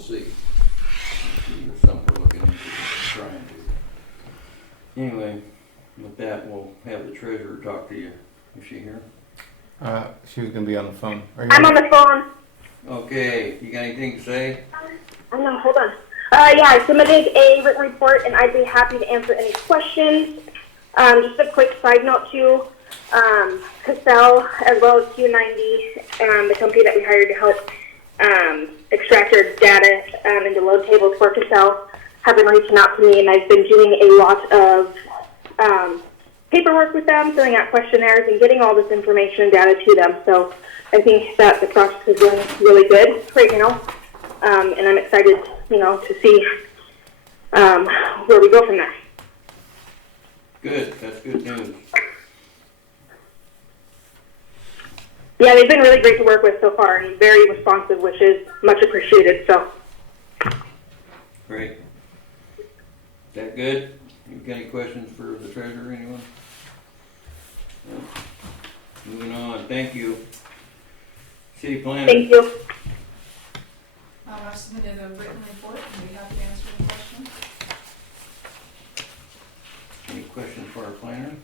see. There's something we're looking into, trying to. Anyway, with that, we'll have the treasurer talk to you. Is she here? She was gonna be on the phone. Are you I'm on the phone. Okay, you got anything to say? Oh no, hold on. Yeah, I submitted a written report, and I'd be happy to answer any questions. Just a quick side note too. Cassell, as well as Q90, the company that we hired to help extract our data into load tables for Cassell, have been reaching out to me, and I've been doing a lot of paperwork with them, filling out questionnaires, and getting all this information and data to them. So I think that the process is going really good right now, and I'm excited, to see where we go from there. Good, that's good news. Yeah, they've been really great to work with so far and very responsive, which is much appreciated. So, Great. Is that good? You got any questions for the treasurer, anyone? No? Moving on, thank you. City planner. thank you. I've submitted a written report and we have to answer any questions. Any questions for our planner?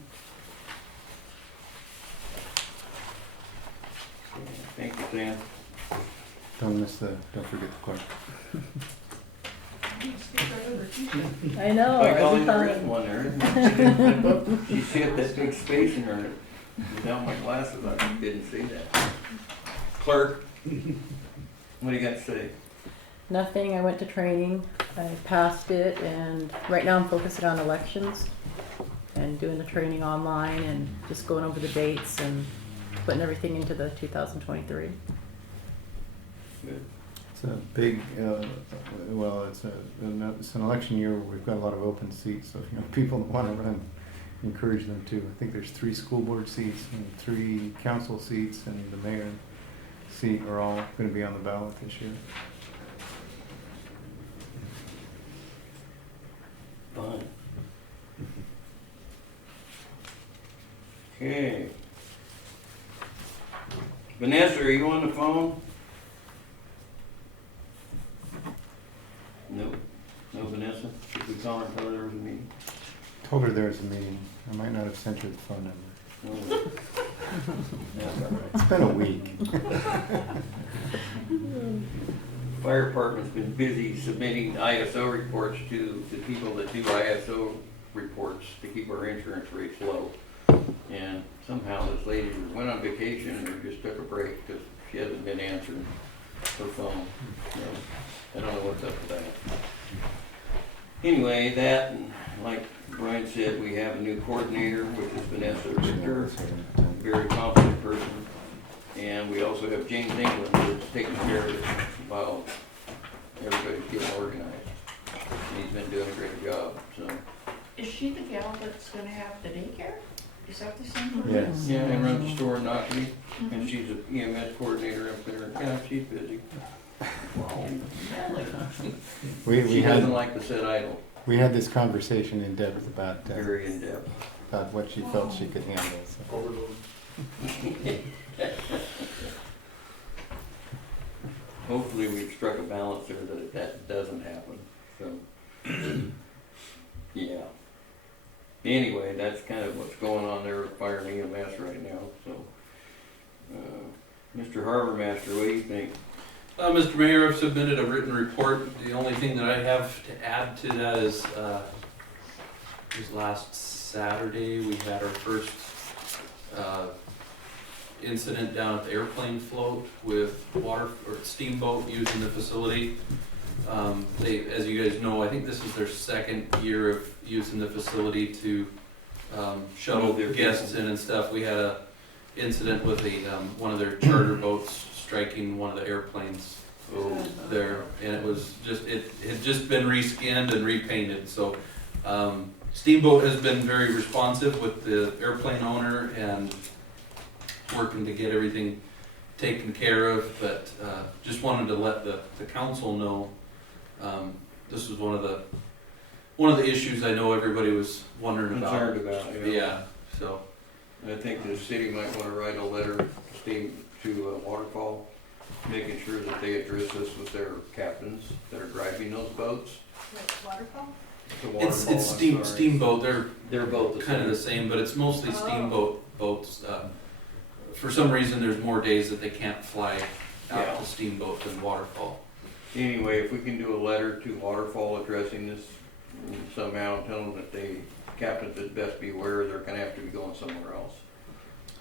Okay, thank you, Sam. don't forget the clerk. You skip right over Tuesday. I know. Like all every in the time. written one there. She's got that big space in her, without my glasses, I didn't see that. Clerk, what do you got to say? Nothing. I went to training. I passed it, and right now I'm focusing on elections and doing the training online and just going over the dates and putting everything into the 2023. Good. It's a big, it's an election year where we've got a lot of open seats. So people that want to run, encourage them to. I think there's 3 school board seats and 3 council seats, and the mayor seat are all going to be on the ballot this year. Fun. Okay. Vanessa, are you on the phone? Nope. No, Vanessa? Did we call her and tell her there was a meeting? Told her there was a meeting. I might not have sent her the phone number. No. That's all right. It's been a week. Fire department's been busy submitting ISO reports to the people that do ISO reports to keep our insurance rates low. And somehow this lady went on vacation or just took a break because she hasn't been answering her phone. So, I don't know what's up with that. Anyway, that, and like Brian said, we have a new coordinator, which is Vanessa Richter, a very competent person. And we also have James England, who's taking care of it while everybody's getting organized. And he's been doing a great job, so. Is she the gal that's gonna have the daycare? Is that the same person? Yes. Yeah, and runs the store in Knockley, and she's an EMS coordinator up there. Yeah, she's busy. Really? She doesn't like to sit idle, We had this conversation in depth about very in depth. what she felt she could handle. So. Hopefully we've struck a balance there that doesn't happen, so. Yeah. Anyway, that's kind of what's going on there with fire and EMS right now, so. Mr. Harbor Master, what do you think? Mr. Mayor, I've submitted a written report. The only thing that I have to add to that is, last Saturday, we had our first, incident down at the airplane float with steamboat using the facility. As you guys know, I think this is their 2nd year of using the facility to, shuttle their guests in and stuff. We had a incident with one of their charter boats striking one of the airplanes there, and it had just been reskinned and repainted. So Steamboat has been very responsive with the airplane owner and working to get everything taken care of, but just wanted to let the council know this was one of the issues I know everybody was wondering about. Concerned about, Yeah, so. I think the city might want to write a letter to Waterfall making sure that they address this with their captains that are driving those boats. Like waterfall? The It's waterfall, I'm sorry. steamboat, They're both kind of the same, but it's mostly Oh. steamboat boats. For some reason, there's more days that they can't fly Yeah. out to steamboat than waterfall. Anyway, if we can do a letter to Waterfall addressing this somehow, tell them that they, captains would best be aware they're gonna have to be going somewhere else.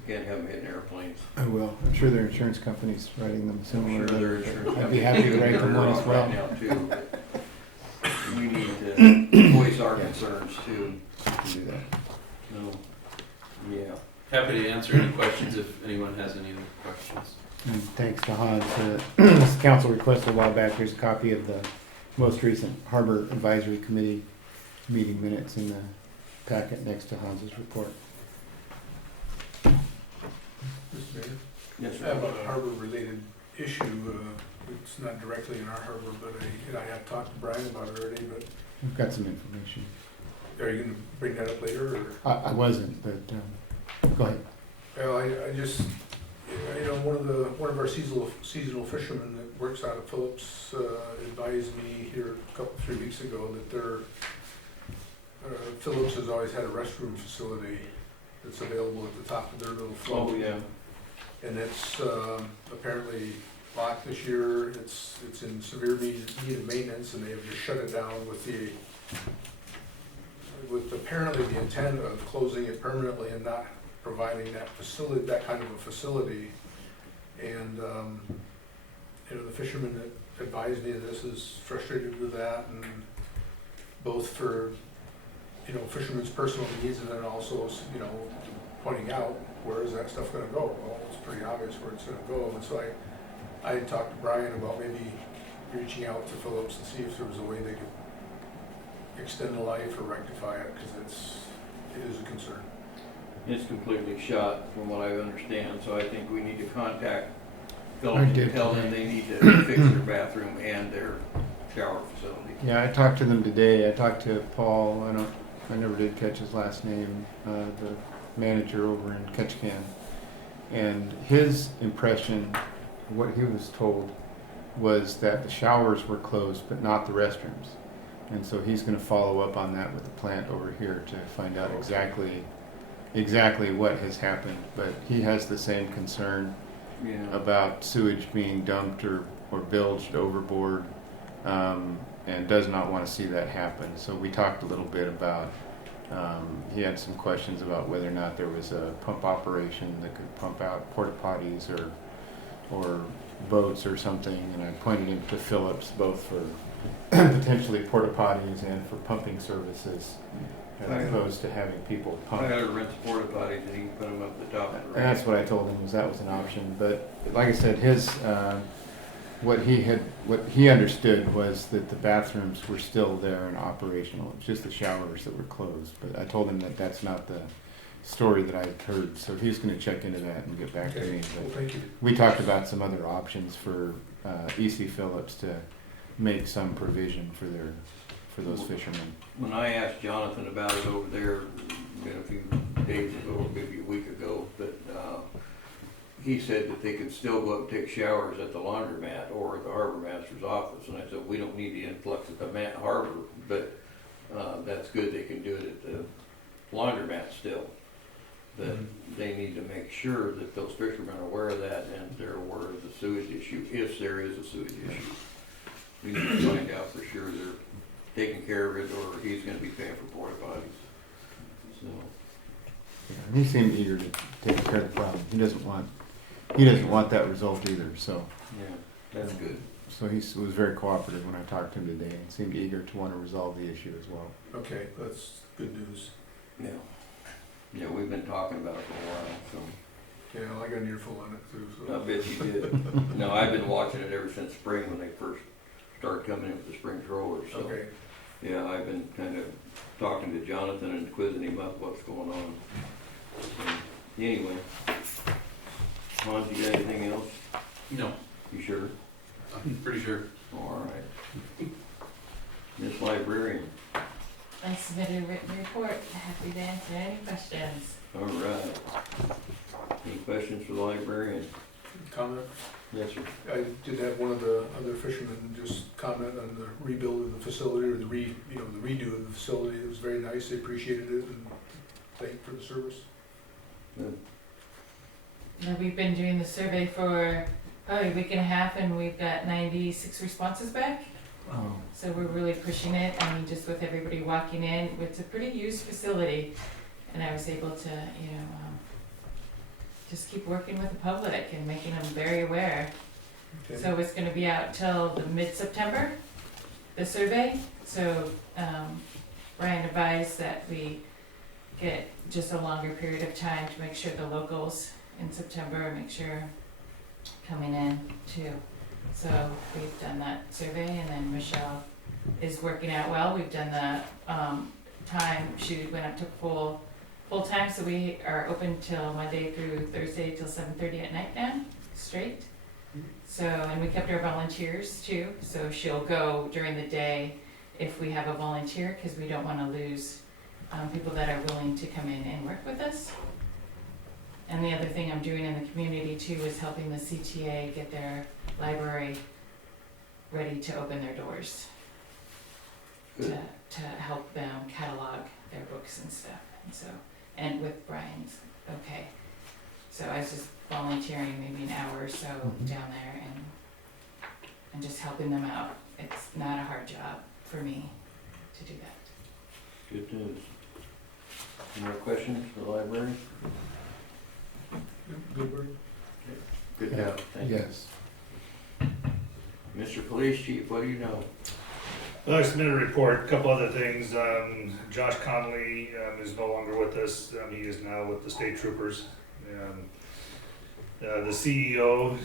Can't have them hitting airplanes. I will. I'm sure their insurance company's writing them I'm similar. sure their letters. insurance I'd be company happy to too, write them they're one as off well. right now too. but We need to voice our concerns too. To do that. So, yeah. Happy to answer any questions if anyone has any other questions. And thanks to Hans. This council requested a while back, here's a copy of the most recent Harbor Advisory Committee meeting minutes in the packet next to Hans's report. Mr. Mayor? Yes, I have sir. a harbor-related issue. It's not directly in our harbor, but I have talked to Brian about it already, but We've got some information. are you gonna bring that up later, or? I wasn't, but go ahead. Well, I just, you know, one of our seasonal fishermen that works out of Phillips, advised me here a 3 weeks ago that Phillips has always had a restroom facility that's available at the top of their little float. Oh, yeah. And it's apparently locked this year. It's in severe need of maintenance, and they have just shut it down with apparently the intent of closing it permanently and not providing that facility, that kind of a facility. And you know, the fisherman that advised me of this is frustrated with that, and both for, you know, fishermen's personal needs, and then also, you know, pointing out, where is that stuff gonna go? Well, it's pretty obvious where it's gonna go, and so I had talked to Brian about maybe reaching out to Phillips and see if there was a way they could extend the life or rectify it, because it is a concern. It's completely shot from what I understand, so I think we need to contact I Phillips did and tell them today. they need to fix their bathroom and their shower facility. Yeah, I talked to them today. I talked to Paul. I never did catch his last name, the manager over in Ketchikan. And his impression, what he was told, was that the showers were closed, but not the restrooms. And so he's gonna follow up on that with the plant over here to find out exactly what has happened. But he has the same concern Yeah. about sewage being dumped or bilged overboard, and does not want to see that happen. So we talked a little bit about, he had some questions about whether or not there was a pump operation that could pump out porta potties or boats or something, and I pointed him to Phillips, both for potentially porta potties and for pumping services, as opposed to having people pump. Tyler rents porta potties and he can put them up the top of the And ramp. that's what I told him, was that was an option, but like I said, his, what he understood was that the bathrooms were still there and operational, it's just the showers that were closed, but I told him that that's not the story that I heard, so he's gonna check into that and get back to me. Okay, well, But thank you. we talked about some other options for, EC Phillips to make some provision for those fishermen. When I asked Jonathan about it over there, a few days ago, maybe a week ago, but, he said that they could still go up and take showers at the laundromat or at the harbor master's office, and I said, we don't need the influx at the harbor, but, that's good, they can do it at the laundromat still. But they need to make sure that those fishermen are aware of that and they're aware of the sewage issue, if there is a sewage issue. We need to find out for sure they're taking care of it, or he's gonna be paying for porta potties. So, Yeah, and he seemed eager to take care of the problem. He doesn't want that result either, so. yeah, that's good. So he was very cooperative when I talked to him today and seemed eager to want to resolve the issue as well. Okay, that's good news. Yeah. Yeah, we've been talking about it for a while, so. Yeah, I got an earful on it too, I so. bet you did. No, I've been watching it ever since spring, when they first started coming in with the spring trawlers, so. Okay, Yeah, I've been kind of talking to Jonathan and quizzing him up what's going on. So, anyway. Hans, you got anything else? No, You sure? I'm pretty sure. All right. Miss Librarian, I submitted a written report, happy to answer any questions. all right. Any questions for the librarian? comment? Yes, sir. I did have one of the other fishermen just comment on the rebuild of the facility, or the redo of the facility. It was very nice, they appreciated it, and thanked for the service. Good. Now, we've been doing the survey for probably a week and a half, and we've got 96 responses back. Oh, So we're really pushing it. I mean, just with everybody walking in, it's a pretty used facility, and I was able to, just keep working with the public and making them very aware. Okay. So it's gonna be out till the mid-September, the survey. So, Brian advised that we get just a longer period of time to make sure the locals in September, make sure coming in too. So we've done that survey, and then Michelle is working out well. We've done the, time, she went up to full time, so we are open till Monday through Thursday till 7:30 at night now, straight. So, and we kept our volunteers too, so she'll go during the day if we have a volunteer, because we don't want to lose people that are willing to come in and work with us. And the other thing I'm doing in the community too is helping the CTA get their library ready to open their doors. Good. To help them catalog their books and stuff, and so, and with Brian's, okay. So I was just volunteering maybe an hour or so down there and just helping them out. It's not a hard job for me to do that. Good news. Any more questions for the library? Good work. Good Yeah. job, thank you. yes. Mr. Police Chief, what do you know? Well, I submitted a report, a couple other things. Josh Connolly is no longer with us. He is now with the state troopers. The CEO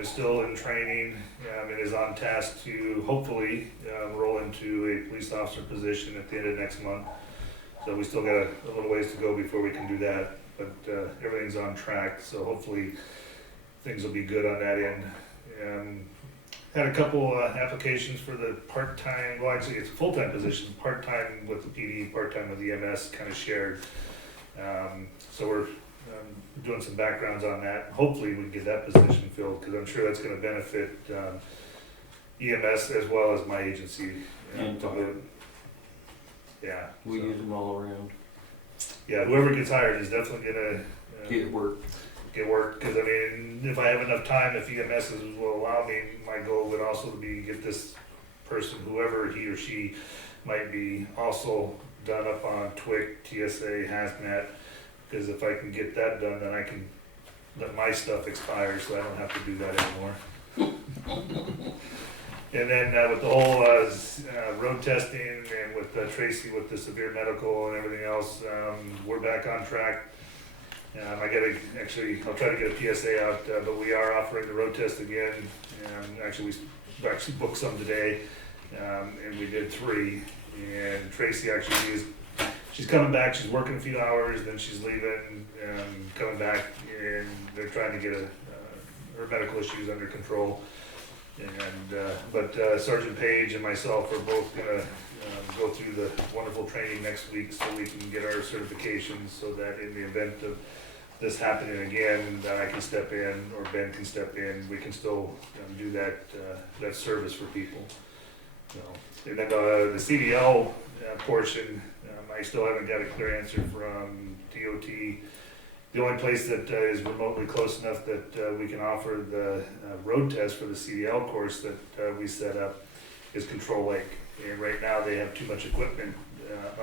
is still in training and is on task to hopefully roll into a police officer position at the end of next month. So we still got a little ways to go before we can do that, but everything's on track, so hopefully things will be good on that end. Had a couple applications for the part-time, well actually it's a full-time position, part-time with the PD, part-time with the EMS, kind of shared. So we're doing some backgrounds on that. Hopefully we can get that position filled, because I'm sure that's going to benefit EMS as well as my agency. And fire. Yeah. We so, use them all around. yeah, whoever gets hired is definitely going to Get work. get work, because I mean, if I have enough time, if EMS will allow me, my goal would also be get this person, whoever he or she might be, also done up on TWIC, TSA, HAZMAT, because if I can get that done, then I can let my stuff expire, so I don't have to do that anymore. And then with the whole road testing, and with Tracy with the severe medical and everything else, we're back on track. I gotta I'll try to get a PSA out, but we are offering the road test again. Actually, we actually booked some today, and we did 3. And Tracy she's coming back. She's working a few hours, then she's leaving, coming back, and they're trying to get her medical issues under control. But Sergeant Page and myself are both gonna go through the wonderful training next week, so we can get our certifications, so that in the event of this happening again, that I can step in, or Ben can step in, we can still do that service for people. And then the CDL portion, I still haven't got a clear answer from DOT. The only place that is remotely close enough that we can offer the road test for the CDL course that we set up is Control Lake. And right now they have too much equipment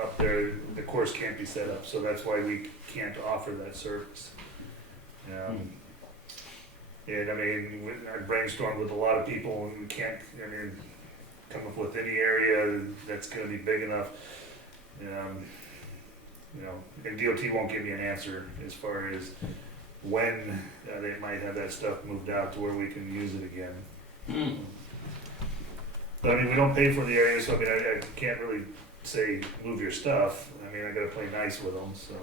up there. The course can't be set up, so that's why we can't offer that service. And I mean, I brainstormed with a lot of people, and we can't, come up with any area that's gonna be big enough. And DOT won't give me an answer as far as when they might have that stuff moved out to where we can use it again. But I mean, we don't pay for the area, so I mean, I can't really say move your stuff. I mean, I gotta play nice with them, so.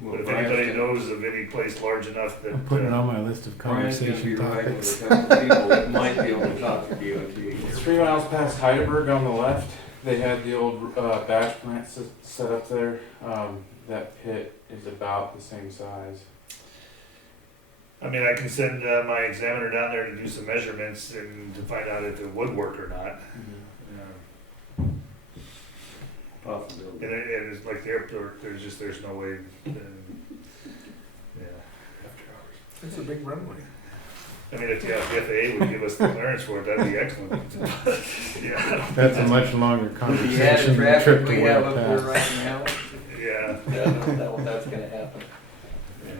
Well, But if Brian's anybody gonna- knows of any place large enough that. I'm putting it on my list of Brian's gonna be conversation riding topics. with a couple of people that might be able to talk to DOT. 3 miles past Heidelberg on the left, they had the old batch plant set up there. That pit is about the same size. I mean, I can send my examiner down there to do some measurements and to find out if it would work or not. Possibility. And it's like the airport, there's no way, yeah. It's a big runway. I mean, if the FAA would give us the clearance for it, that'd be excellent. Yeah, That's a much longer With the conversation added than the traffic trip to we have up Whale there Pass. right now, yeah, that's gonna happen. yeah,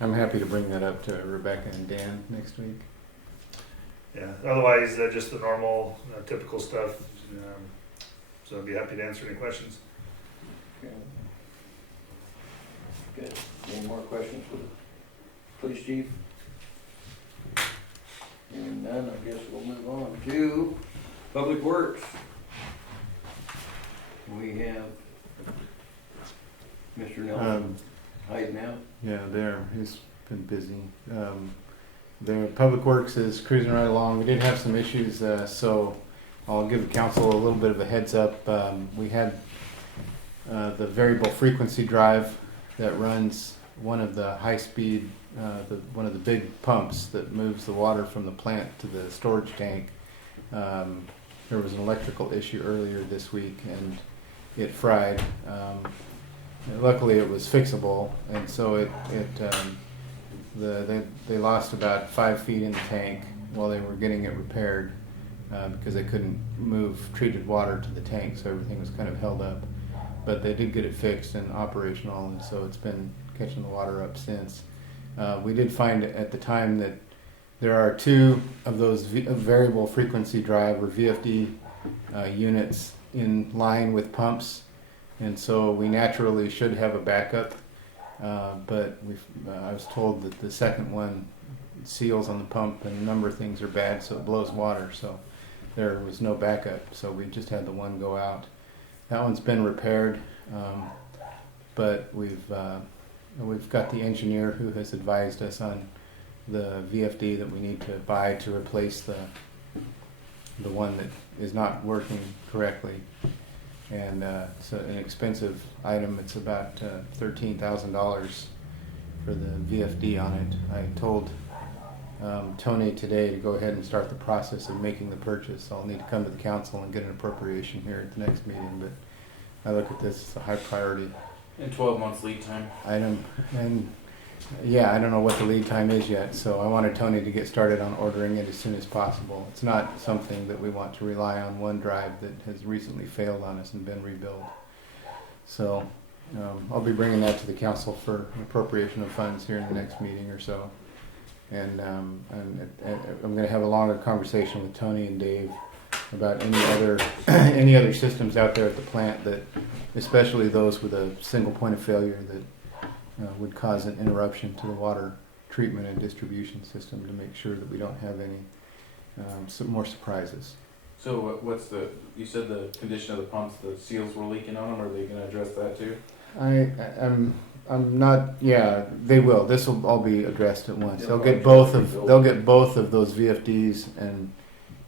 I'm happy to bring that up to Rebecca and Dan next week. yeah. Otherwise, just the normal, typical stuff. So I'd be happy to answer any questions. Okay. Good. Any more questions for the police chief? Hearing none, I guess we'll move on to Public Works. We have Mr. Nelson hiding out. Yeah, he's been busy. The Public Works is cruising right along. We did have some issues, so I'll give the council a little bit of a heads up. We had the variable frequency drive that runs one of the high-speed, one of the big pumps that moves the water from the plant to the storage tank. There was an electrical issue earlier this week, and it fried. Luckily, it was fixable, and so they lost about 5 feet in the tank while they were getting it repaired. Because they couldn't move treated water to the tank, so everything was kind of held up. But they did get it fixed and operational, and so it's been catching the water up since. We did find at the time that there are 2 of those variable frequency drive or VFD units in line with pumps, and so we naturally should have a backup. But I was told that the second one seals on the pump and a number of things are bad, so it blows water. So there was no backup, so we just had the one go out. That one's been repaired, but we've got the engineer who has advised us on the VFD that we need to buy to replace the one that is not working correctly. And it's an expensive item. It's about $13,000 for the VFD on it. I told Tony today to go ahead and start the process of making the purchase. I'll need to come to the council and get an appropriation here at the next meeting, but I look at this as a high priority And 12 months lead time. item. And yeah, I don't know what the lead time is yet, so I wanted Tony to get started on ordering it as soon as possible. It's not something that we want to rely on one drive that has recently failed on us and been rebuilt. So I'll be bringing that to the council for appropriation of funds here in the next meeting or so. And I'm going to have a longer conversation with Tony and Dave about any other systems out there at the plant that, especially those with a single point of failure that would cause an interruption to the water treatment and distribution system, to make sure that we don't have any some more surprises. So you said the condition of the pumps, the seals were leaking on them. Are they going to address that too? I'm not. Yeah, they will. This will all be addressed at once. Yeah, They'll get both of those VFDs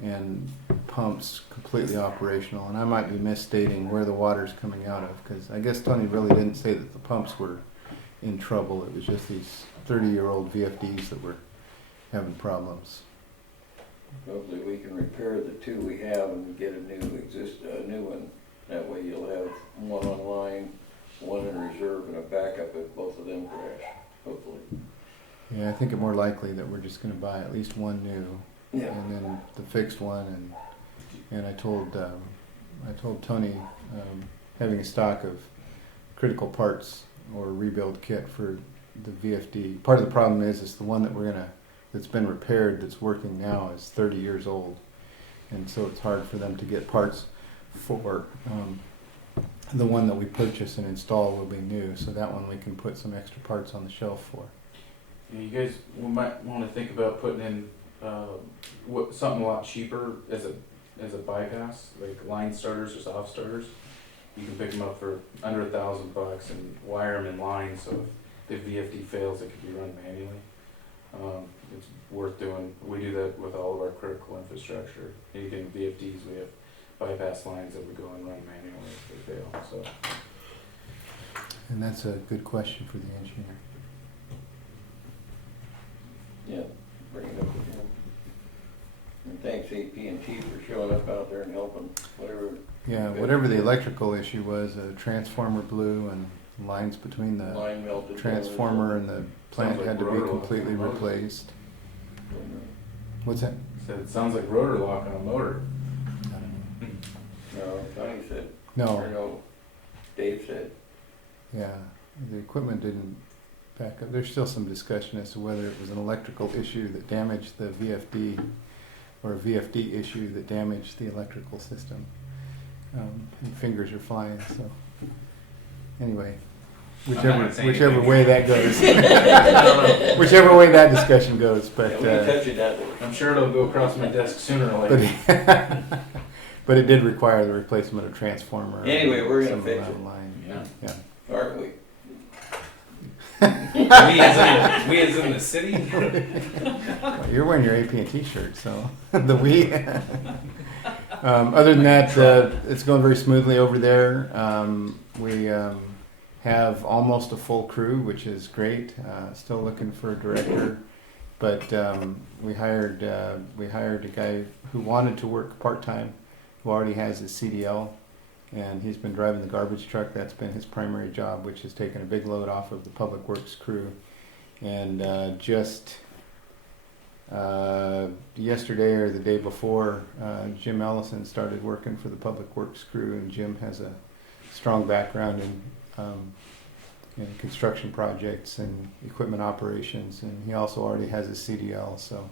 and pumps completely operational. And I might be misstating where the water's coming out of, because I guess Tony really didn't say that the pumps were in trouble. It was just these 30-year-old VFDs that were having problems. Hopefully we can repair the 2 we have and get a new one. That way you'll have one online, one in reserve, and a backup if both of them crash, hopefully. Yeah, I think it's more likely that we're just going to buy at least one new, Yeah. and then the fixed one. And I told Tony having a stock of critical parts or rebuild kit for the VFD. Part of the problem is the one that's been repaired, that's working now, is 30 years old, and so it's hard for them to get parts for. The one that we purchase and install will be new, so that one we can put some extra parts on the shelf for. You guys might want to think about putting in something a lot cheaper as a bypass, like line starters or soft starters. You can pick them up for under $1,000 and wire them in line, so if the VFD fails, it can be run manually. It's worth doing. We do that with all of our critical infrastructure. Anything VFDs, we have bypass lines that we go and run manually if they fail. So. And that's a good question for the engineer. Yeah, bring it up with him. And thanks AT&T for showing up out there and helping, whatever. Yeah, whatever the electrical issue was, a transformer blew and lines between the Line melted. transformer and the plant like had to be rotor completely lock. replaced. What's that? Said it sounds like rotor lock on a motor. I don't know. No, Connie said, No, or no, Dave said. yeah, the equipment didn't back up. There's still some discussion as to whether it was an electrical issue that damaged the VFD or a VFD issue that damaged the electrical system. And fingers are flying, so anyway, I'm not gonna say whichever anything. way that goes, whichever way that discussion goes, Yeah, but we can touch it that way. I'm sure it'll go across my desk sooner or later. but it did require the replacement of transformer. Anyway, we're gonna some fix amount of it. line. Yeah. Yeah. Aren't we? we as in the city? Well, you're wearing your AT&T shirt, so the we. Other than that, it's going very smoothly over there. We have almost a full crew, which is great. Still looking for a director, but we hired a guy who wanted to work part time, who already has his CDL, and he's been driving the garbage truck. That's been his primary job, which has taken a big load off of the public works crew. And just yesterday or the day before, Jim Ellison started working for the public works crew, and Jim has a strong background in construction projects and equipment operations, and he also already has a CDL, so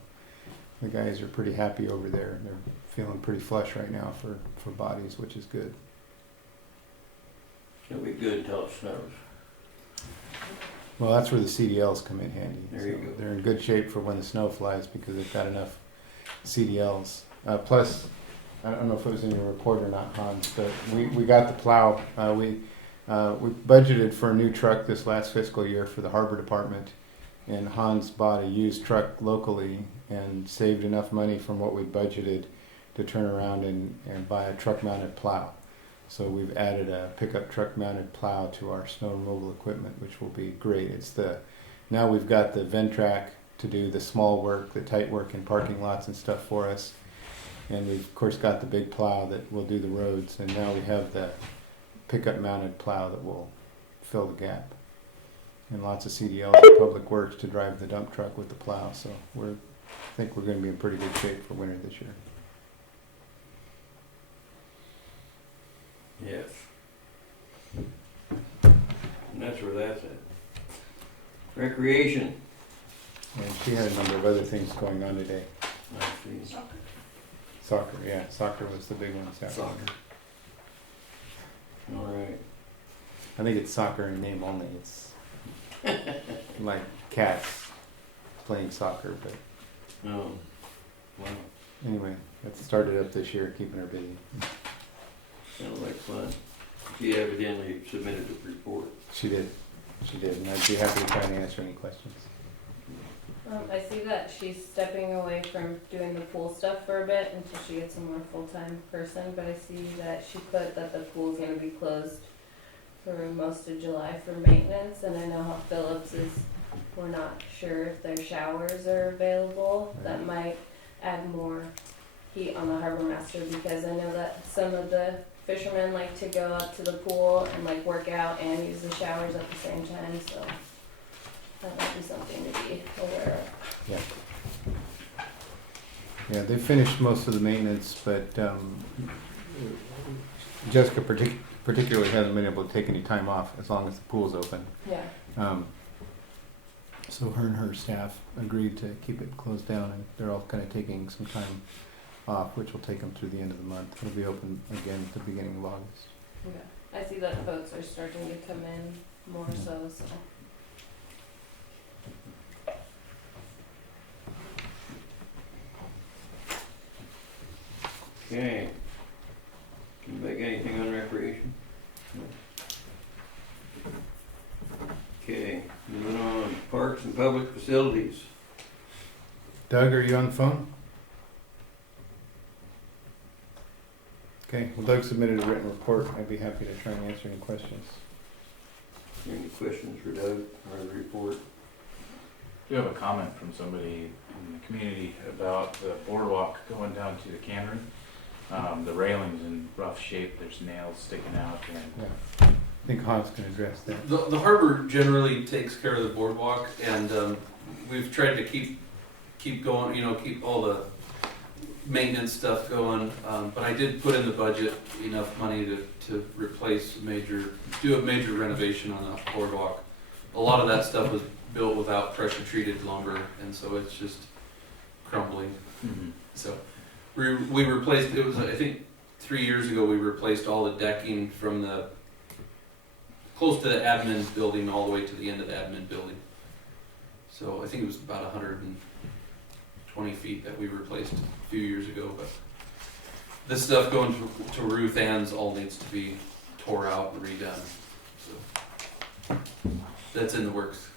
the guys are pretty happy over there. They're feeling pretty flush right now for bodies, which is good. It'll be good until it snows. Well, that's where the CDLs come in handy. There you So go. they're in good shape for when the snow flies because they've got enough CDLs. Plus, I don't know if it was in your report or not, Hans, but we got the plow. We budgeted for a new truck this last fiscal year for the harbor department, and Hans bought a used truck locally and saved enough money from what we budgeted to turn around and buy a truck-mounted plow. So we've added a pickup truck-mounted plow to our snow removal equipment, which will be great. Now we've got the Ventrac to do the small work, the tight work in parking lots and stuff for us, and we've of course got the big plow that will do the roads, and now we have the pickup-mounted plow that will fill the gap. And lots of CDLs at Public Works to drive the dump truck with the plow. So I think we're going to be in pretty good shape for winter this year. Yes. And that's where that's at. Recreation. And she had a number of other things going on today. I see. Soccer, yeah, soccer was the big one this afternoon. All right. I think it's soccer in name only. It's like cats playing soccer, but Oh, wow. anyway, that started up this year, keeping her busy. Sounds like fun. She evidently submitted a report. She did, and I'd be happy to try and answer any questions. I see that she's stepping away from doing the pool stuff for a bit until she gets a more full-time person, but I see that she put that the pool's gonna be closed for most of July for maintenance, and I know how Phillips is, we're not sure if their showers are available. That might add more heat on the harbor master, because I know that some of the fishermen like to go up to the pool and like work out and use the showers at the same time, so that might be something to be aware of. Yeah, they finished most of the maintenance, but Jessica particularly hasn't been able to take any time off as long as the pool's open. Yeah. So her and her staff agreed to keep it closed down, and they're all kind of taking some time off, which will take them through the end of the month. It'll be open again at the beginning of August. Okay. I see that boats are starting to come in more so. Okay. Can you make anything on recreation? No. Okay, moving on. Parks and public facilities. Doug, are you on the phone? Okay, well, Doug submitted a written report. I'd be happy to try and answer any questions. Any questions for Doug or the report? do have a comment from somebody in the community about the boardwalk going down to the cannery. The railing's in rough shape, there's nails sticking out, and Yeah. I think Hans can address that. The harbor generally takes care of the boardwalk, and we've tried to keep going, keep all the maintenance stuff going. But I did put in the budget enough money to replace do a major renovation on the boardwalk. A lot of that stuff was built without pressure treated lumber, and so it's just crumbling. So we replaced, it was, I think 3 years ago, we replaced all the decking from close to the admin building all the way to the end of the admin building. So I think it was about 120 feet that we replaced a few years ago, but this stuff going to Ruth Ann's all needs to be tore out and redone. So that's in the works.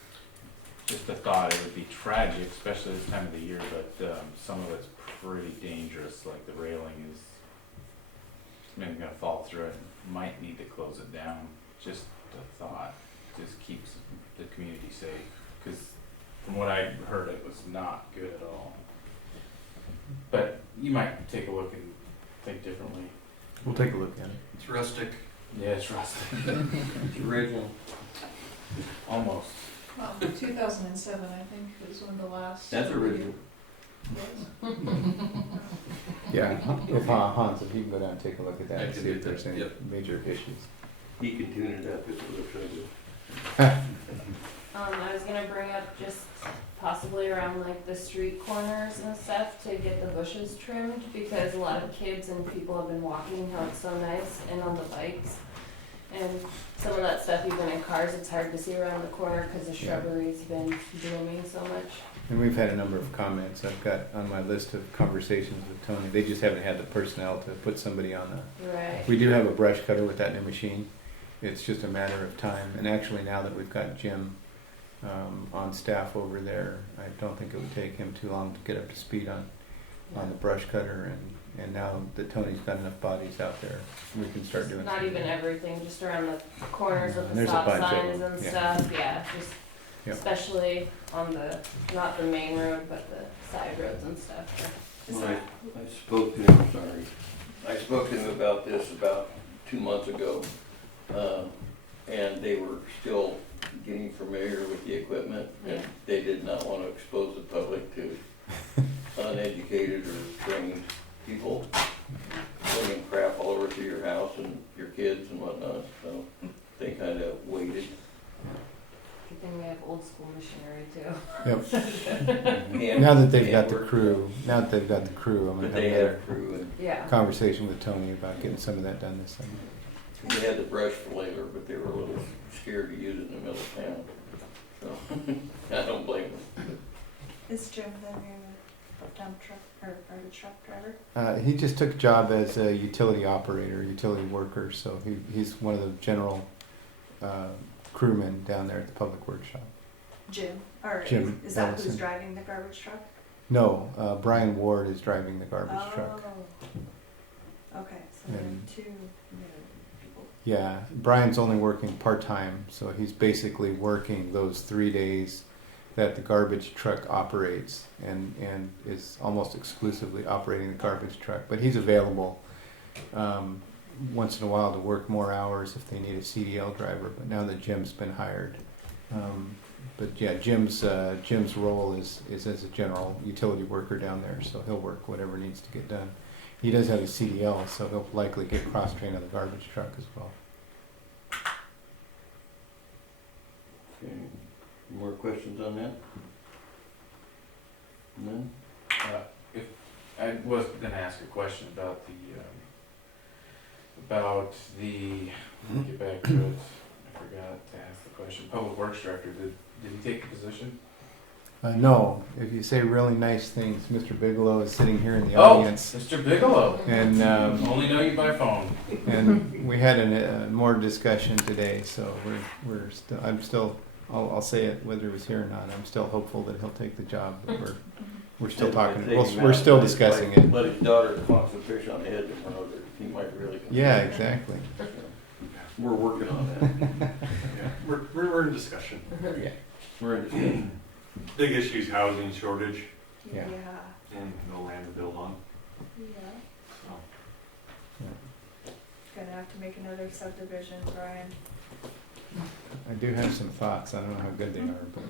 just the thought, it would be tragic, especially this time of the year, but some of it's pretty dangerous, like the railing is maybe gonna fall through it, might need to close it down. Just a thought, just keeps the community safe, because from what I heard, it was not good at all. But you might take a look and think differently. We'll take a look at it. It's rustic. Yeah, it's rustic. It's original. Almost. 2007, I think, was when the last. That's original. was. Yeah, if Hans, if you can go down and take a look at that I and can see do if there's that, any yep. major issues. He can tune it up if it looks like it. I was gonna bring up just possibly around like the street corners and stuff to get the bushes trimmed, because a lot of kids and people have been walking how it's so nice and on the bikes. And some of that stuff, even in cars, it's hard to see around the corner because the Yeah. shrubbery's been blooming so much. And we've had a number of comments. I've got on my list of conversations with Tony. They just haven't had the personnel to put somebody on the. Right. We do have a brush cutter with that new machine. It's just a matter of time. And actually, now that we've got Jim on staff over there, I don't think it would take him too long to get up to speed on the brush cutter. And now that Tony's got enough bodies out there, we can start doing. Not some- even everything, just around the corners of the There's a stop bunch of signs them, and yeah. stuff, yeah, just Yep. especially on the, not the main road, but the side roads and stuff. Well, I spoke to him, sorry. I spoke to him about this about 2 months ago, and they were still getting familiar with the equipment, and Yeah. they did not want to expose the public to uneducated or trained people bringing crap all over to your house and your kids and whatnot, so they kind of waited. Good thing we have old school machinery too. Yep. And- Now that they've and got the worked, crew, I'm But gonna they have had a another crew, and Yeah. conversation with Tony about getting some of that done this summer. they had the brush flaler, but they were a little scared to use it in the middle of town. So, I don't blame them. Is Jim the new dump truck or garbage truck driver? He just took a job as a utility operator, utility worker, so he's one of the general crewmen down there at the public works shop. Jim, or Jim is that Ellison. who's driving the garbage truck? No, Brian Ward is driving the garbage truck. Okay, so there And- are two new people. Yeah, Brian's only working part-time, so he's basically working those 3 days that the garbage truck operates and is almost exclusively operating the garbage truck. But he's available once in a while to work more hours if they need a CDL driver, but now that Jim's been hired. But yeah, Jim's role is as a general utility worker down there, so he'll work whatever needs to get done. He does have a CDL, so he'll likely get cross-trained on the garbage truck as well. Okay, more questions on that? None? If I was gonna ask a question about let me get back to it. I forgot to ask the question. Public Works Director, did he take the position? No, if you say really nice things, Mr. Bigelow is sitting here in the Oh, audience. Mr. Bigelow. And Only know you by phone. and we had more discussion today, so I'll say it whether it was here or not. I'm still hopeful that he'll take the job, but we're still talking. We're still discussing it. Let his daughter clock some fish on the head tomorrow, that he might really. Yeah, exactly. So, we're working on that. Yeah, we're in discussion. Yeah, we're in discussion. Big issue is housing shortage Yeah. and no land to build on. Yeah. So. Gonna have to make another subdivision, Brian. I do have some thoughts. I don't know how good they are, but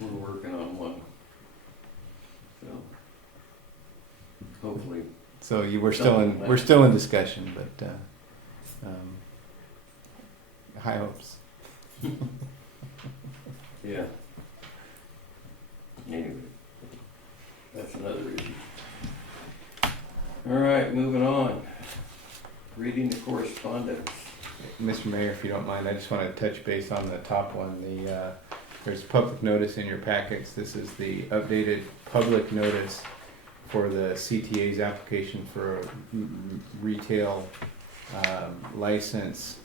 We're working on one. So, hopefully, so we're still in discussion, but high hopes. yeah. Anyway, that's another issue. All right, moving on. Reading the correspondence. Mr. Mayor, if you don't mind, I just want to touch base on the top one. There's public notice in your packets. This is the updated public notice for the CTA's application for a retail license.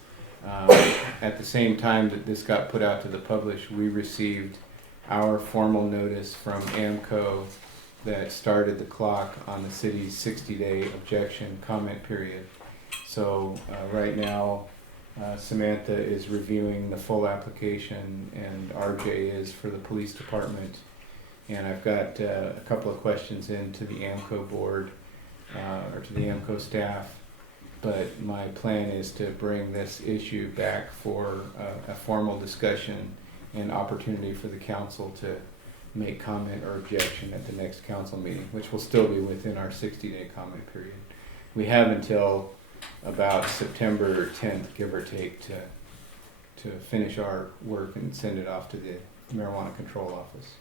At the same time that this got put out to the public, we received our formal notice from AMCO that started the clock on the city's 60-day objection comment period. So right now, Samantha is reviewing the full application, and RJ is for the police department. And I've got a couple of questions in to the AMCO board, or to the AMCO staff. But my plan is to bring this issue back for a formal discussion and opportunity for the council to make comment or objection at the next council meeting, which will still be within our 60-day comment period. We have until about September 10th, give or take, to finish our work and send it off to the Marijuana Control Office.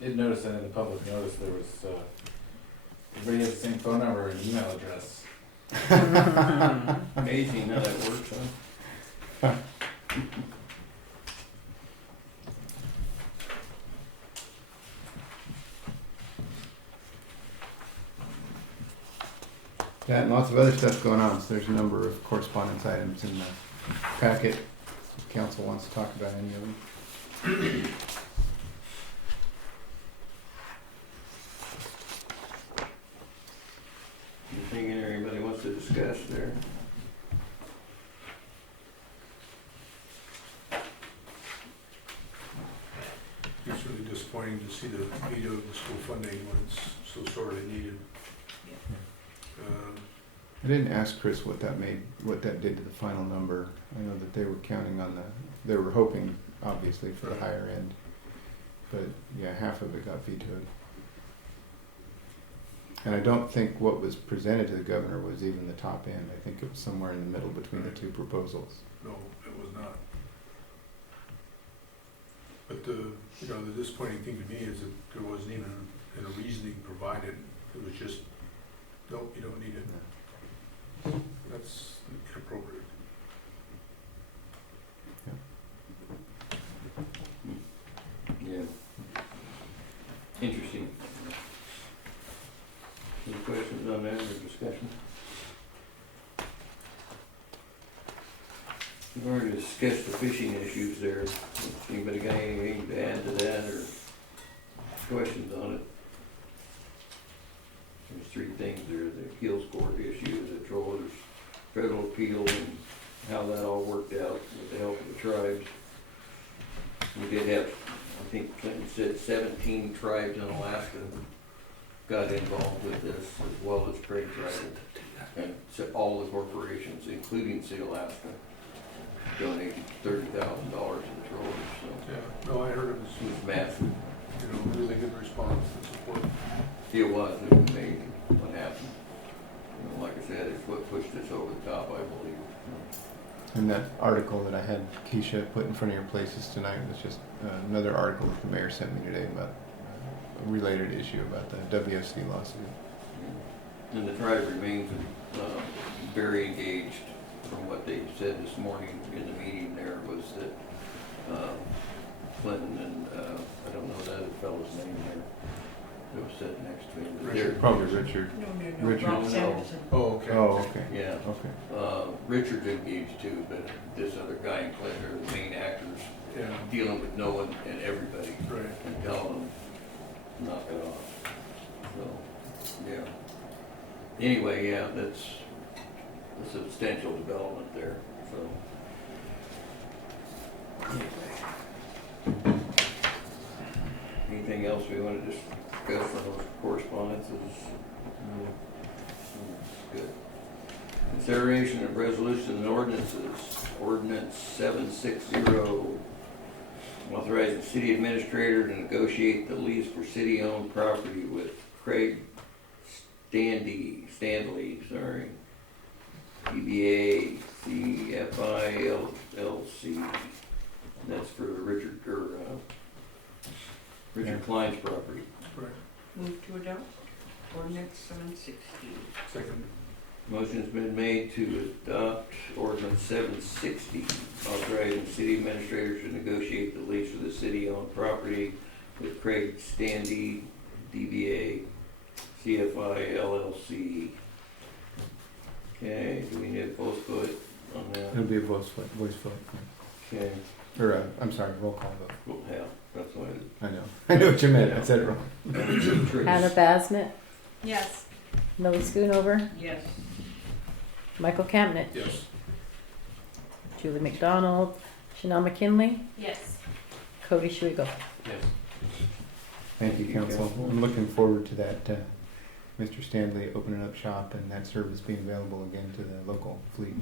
Did notice that in the public notice there was, everybody has the same phone number and email address. Amazing how that works, huh? That and lots of other stuff going on, so there's a number of correspondence items in the packet. If council wants to talk about any of them. Anything anybody wants to discuss there? It's really disappointing to see the veto of the school funding when it's so sorely needed. I didn't ask Chris what that did to the final number. I know that they were counting on they were hoping, obviously, for the higher end. But yeah, half of it got vetoed. And I don't think what was presented to the governor was even the top end. I think it was somewhere in the middle between the two proposals. No, it was not. But the disappointing thing to me is that there wasn't even a reasoning provided. It was just, nope, you don't need it. That's inappropriate. Yeah. Interesting. Any questions on that or discussion? We've already discussed the fishing issues there. Anybody got anything to add to that or questions on it? There's three things there: the appeals court issue, the Troller's federal appeal, and how that all worked out with the help of the tribes. We did have, I think Clinton said 17 tribes in Alaska got involved with this, as well as Craig Tribe. And so all the corporations, including Sea Alaska, donated $30,000 to the Trollers. So Yeah, no, I heard it was, it was massive. really good response and support. It was amazing what happened. Like I said, it's what pushed us over the top, I believe. And that article that I had Keisha put in front of your places tonight was just another article that the mayor sent me today about a related issue about the WFC lawsuit. And the tribe remains very engaged. From what they said this morning in the meeting, there was that Clinton and I don't know that other fellow's name there that was sitting next to him. Richard. Probably Richard. Richard. Rob Sanderson. Oh, okay. Oh, okay. Yeah. Okay. Richard's engaged too, but this other guy and Clinton are the main actors, Yeah, dealing with no one and everybody right. and telling them knock it off. So, yeah. Anyway, yeah, that's a substantial development there, so. Anyway. Anything else we want to discuss on those correspondences? Good. Consideration of resolution and ordinances. Ordinance 760, authorizing the city administrator to negotiate the lease for city-owned property with Craig Stanley, DBA CFI LLC. That's for Richard Klein's property. Right. Move to adopt ordinance 760. Second. Motion's been made to adopt ordinance 760, authorizing city administrators to negotiate the lease for the city-owned property with Craig Standy, DBA CFI LLC. Okay, do we need a voice vote on that? It'll be a voice vote. Okay, Or, I'm sorry, roll call vote. well, yeah, that's why. I know. I know what you meant. I said it wrong. Hannah Basnet, Yes. Millie Schoonover, Yes. Michael Campnett, Yes. Julie McDonald, Chanel McKinley, Yes. Cody Schwegel. Yes. Thank you, Thank you, council. council. I'm looking forward to that, Mr. Stanley opening up shop and that service being available again to the local fleet.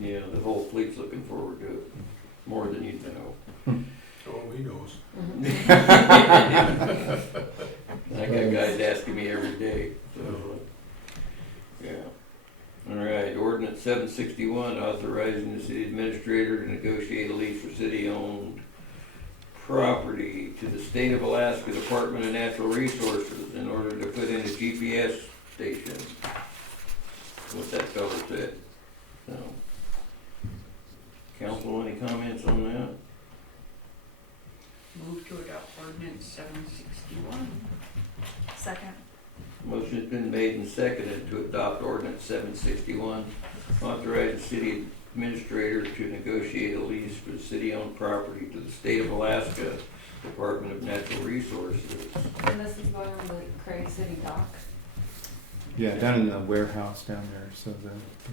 Yeah, the whole fleet's looking forward to it, more than you know. Oh, he knows. I got guys asking me every day, so, yeah. All right, ordinance 761, authorizing the city administrator to negotiate a lease for city-owned property to the State of Alaska Department of Natural Resources in order to put in a GPS station. What that fellow said. So, council, any comments on that? Move to adopt ordinance 761. Second. Motion's been made and seconded to adopt ordinance 761, authorizing city administrator to negotiate a lease for the city-owned property to the State of Alaska Department of Natural Resources. And this is going on the Craig City dock. Yeah, down in the warehouse down there, so the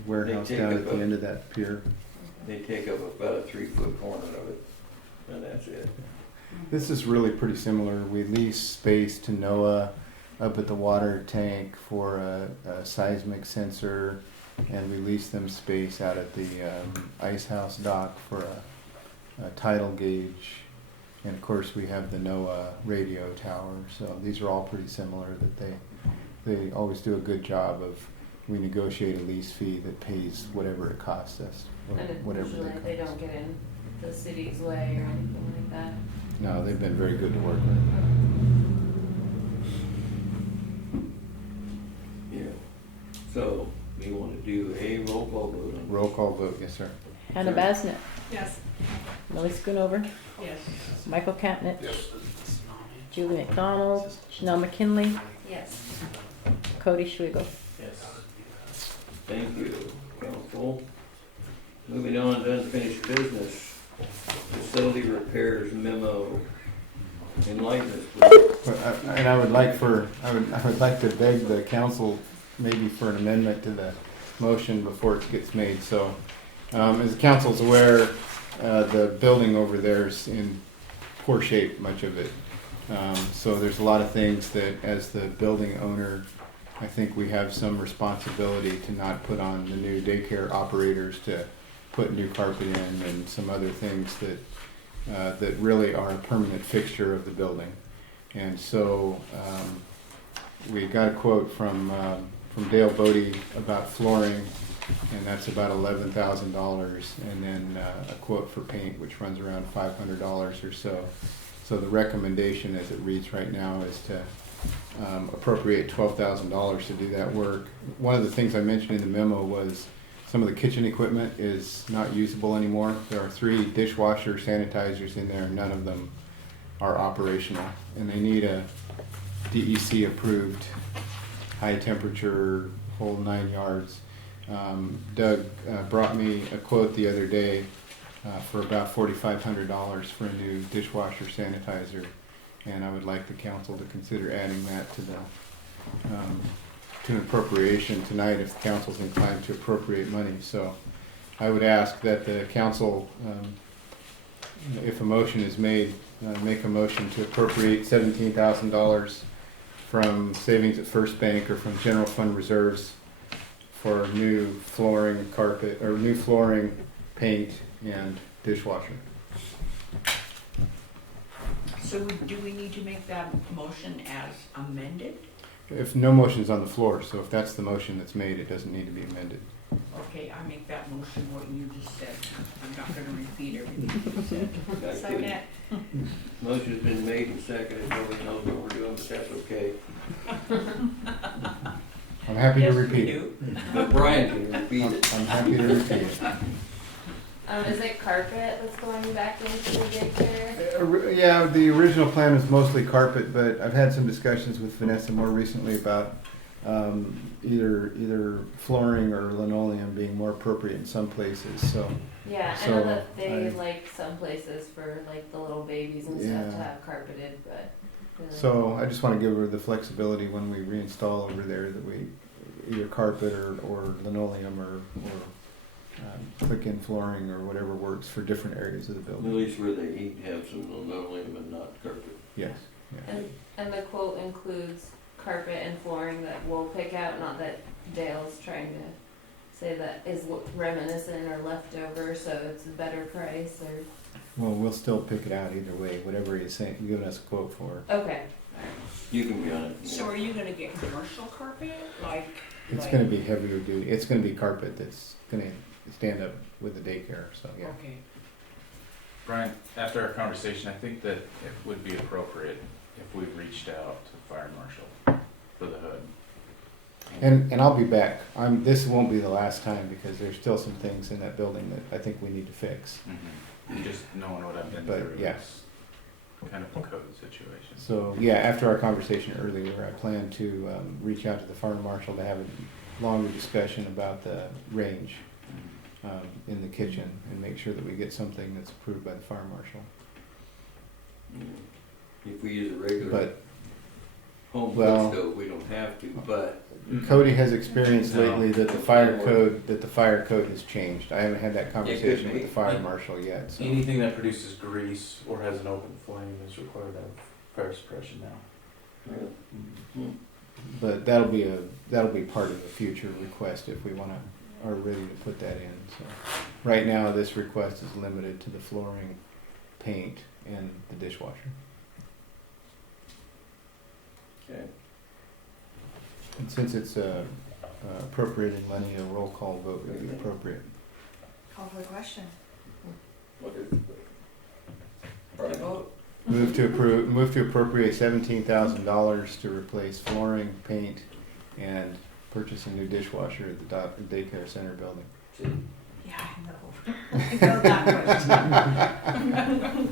warehouse They take down up at the a- end of that pier. They take up about a 3-foot corner of it, and that's it. This is really pretty similar. We lease space to NOAA up at the water tank for a seismic sensor, and we lease them space out at the ice house dock for a tidal gauge. And of course, we have the NOAA radio tower. So these are all pretty similar. That they always do a good job of. We negotiate a lease fee that pays whatever it costs us, And it whatever usually they they cost. don't get in the city's way or anything like that. No, they've been very good to work with. Yeah. So, we want to do a roll call vote on Roll call vote, yes, sir. Hannah Basnet, Yes. Millie Schoonover, Yes. Michael Campnett, Yes. Julie McDonald, Chanel McKinley, Yes. Cody Schwegel. Yes. Thank you, council. Moving on to unfinished business. Facility repairs memo. Enlighten us, please. And I would like to beg the council maybe for an amendment to the motion before it gets made. So, as the council's aware, the building over there is in poor shape, much of it. So there's a lot of things that, as the building owner, I think we have some responsibility to not put on the new daycare operators to put new carpet in and some other things that really are a permanent fixture of the building. And so we got a quote from Dale Bodie about flooring, and that's about $11,000, and then a quote for paint, which runs around $500 or so. So the recommendation as it reads right now is to appropriate $12,000 to do that work. One of the things I mentioned in the memo was some of the kitchen equipment is not usable anymore. There are 3 dishwasher sanitizers in there, none of them are operational, and they need a DEC approved high temperature, whole 9 yards. Doug brought me a quote the other day for about $4,500 for a new dishwasher sanitizer, and I would like the council to consider adding that to to an appropriation tonight if the council's inclined to appropriate money. So I would ask that the council, if a motion is made, make a motion to appropriate $17,000 from savings at First Bank or from general fund reserves for new flooring, carpet, or new flooring, paint, and dishwasher. So do we need to make that motion as amended? If no motion's on the floor, so if that's the motion that's made, it doesn't need to be amended. Okay, I make that motion what you just said. I'm not gonna repeat everything you said. Second. Motion's been made and seconded, nobody knows what we're doing, but that's okay. I'm happy to Yes, we repeat it. do. But Brian can repeat it. I'm happy to repeat it. Is it carpet that's going back into the daycare? Yeah, the original plan was mostly carpet, but I've had some discussions with Vanessa more recently about either flooring or linoleum being more appropriate in some places, so. Yeah, I So, know that they I- like some places for like the little babies and stuff to Yeah. have carpeted, but. really- So I just wanna give her the flexibility when we reinstall over there that we either carpet or linoleum or click-in flooring or whatever works for different areas of the At building. least where they eat, have some linoleum and not carpet. Yes, yeah. And the quote includes carpet and flooring that we'll pick out, not that Dale's trying to say that is reminiscent or leftover, so it's a better price or. Well, we'll still pick it out either way, whatever he's saying, giving us a quote for. Okay. You can be on it. So are you gonna get commercial carpet, like? It's gonna be heavier duty, it's gonna be carpet that's gonna stand up with the daycare, so, yeah. Okay. Brian, after our conversation, I think that it would be appropriate if we reached out to the fire marshal for the hood. And I'll be back, this won't be the last time, because there's still some things in that building that I think we need to fix. Just knowing what I've been But, through, yeah. it's kind of a code situation. So, yeah, after our conversation earlier, I plan to reach out to the fire marshal to have a longer discussion about the range in the kitchen and make sure that we get something that's approved by the fire marshal. If we use a regular But, home well- cook stove, we don't have to, but Cody has experienced No. lately that the fire code has changed. I haven't had that conversation with be. the fire marshal yet, so. Anything that produces grease or has an open flame is required to have fire suppression now. But that'll be part of a future request if we are ready to put that in, so. Right now, this request is limited to the flooring, paint, and the dishwasher. okay. And since it's appropriating money, a roll call vote would be appropriate. Call for the question. What is it? Vote. Move to appropriate $17,000 to replace flooring, paint, and purchase a new dishwasher at the daycare center building. Yeah, I know. I know that question.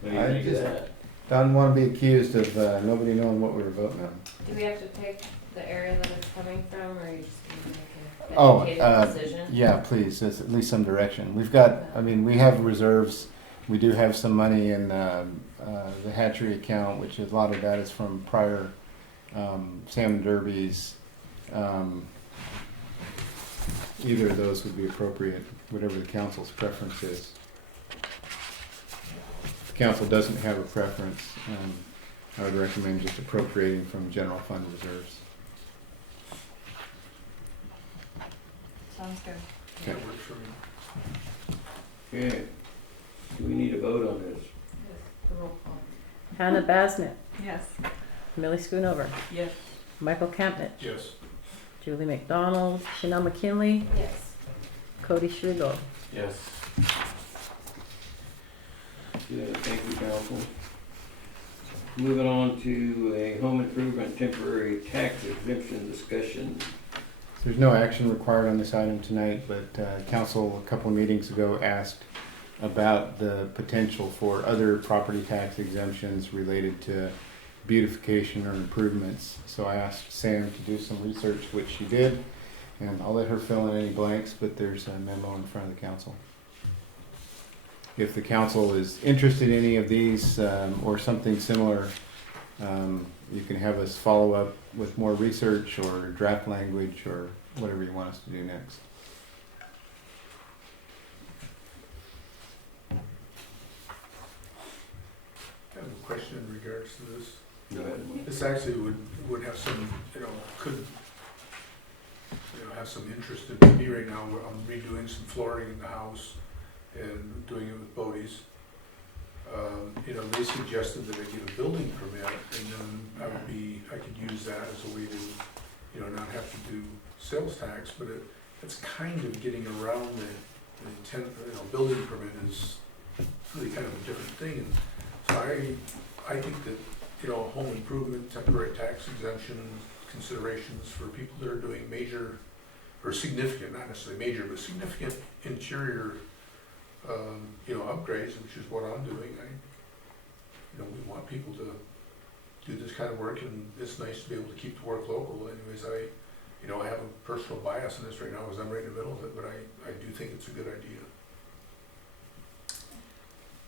What do you think of that? Don't want to be accused of nobody knowing what we were voting on. Do we have to pick the area that it's coming from, or are you just gonna make an Oh, educated decision? yeah, please, there's at least some direction. We've got, we have reserves. We do have some money in the hatchery account, which a lot of that is from prior salmon derbies. Either of those would be appropriate, whatever the council's preference is. If the council doesn't have a preference, I would recommend just appropriating from general fund reserves. Sounds good. That works for me. Okay. Do we need a vote on this? Roll call. Hannah Basnet, Yes. Millie Schoonover, Yes. Michael Campnich, Yes. Julie McDonald, Chanel McKinley, Yes. Cody Schrudo. Yes. Good, thank you, council. Moving on to a home improvement temporary tax exemption discussion. There's no action required on this item tonight, but council a couple of meetings ago asked about the potential for other property tax exemptions related to beautification or improvements. So I asked Sam to do some research, which she did, and I'll let her fill in any blanks, but there's a memo in front of the council. If the council is interested in any of these or something similar, You can have us follow up with more research or draft language or whatever you want us to do next. I have a question in regards to this. Go ahead. This actually would have some, could, have some interest in me right now. I'm redoing some flooring in the house and doing it with Bodie's. They suggested that I get a building permit, and then I could use that as a way to, not have to do sales tax, but it's kind of getting around the intent, building permit is really kind of a different thing. And so I think that, home improvement, temporary tax exemption considerations for people that are doing major, or significant, not necessarily major, but significant interior, upgrades, which is what I'm doing. We want people to do this kind of work, and it's nice to be able to keep the work local. Anyways, I have a personal bias in this right now, because I'm right in the middle of it, but I do think it's a good idea.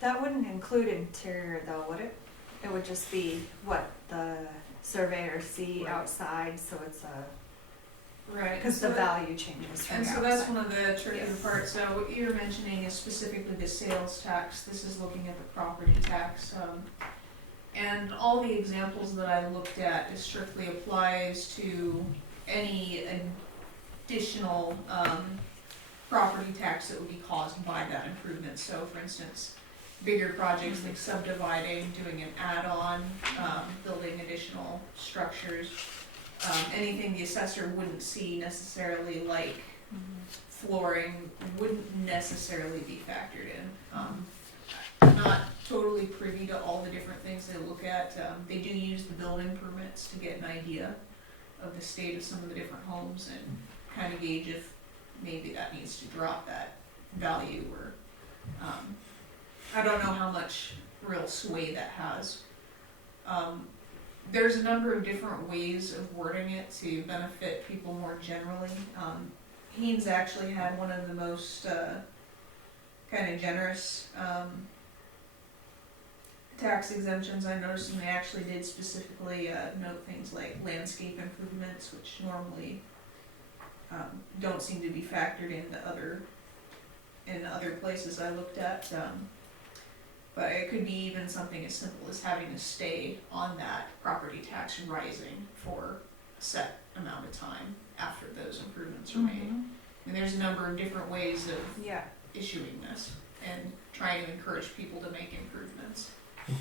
That wouldn't include interior though, would it? It would just be what the surveyors see Right. outside, so it's a, Right. because so the that- value changes from And the so that's outside. one of the trickier Yes. parts. Now, what you're mentioning is specifically the sales tax. This is looking at the property tax. And all the examples that I looked at, it strictly applies to any additional property tax that would be caused by that improvement. So for instance, bigger projects like subdividing, doing an add-on, building additional structures, anything the assessor wouldn't see necessarily, like flooring, wouldn't necessarily be factored in. I'm not totally privy to all the different things they look at. They do use the building permits to get an idea of the state of some of the different homes and kind of gauge if maybe that needs to drop that value, or I don't know how much real sway that has. There's a number of different ways of wording it to benefit people more generally. Haynes actually had one of the most kind of generous tax exemptions I noticed, and they actually did specifically note things like landscape improvements, which normally don't seem to be factored in other places I looked at. But it could be even something as simple as having to stay on that property tax rising for a set amount of time after those improvements are made. And there's a number of different ways of issuing this and trying to encourage people to make improvements.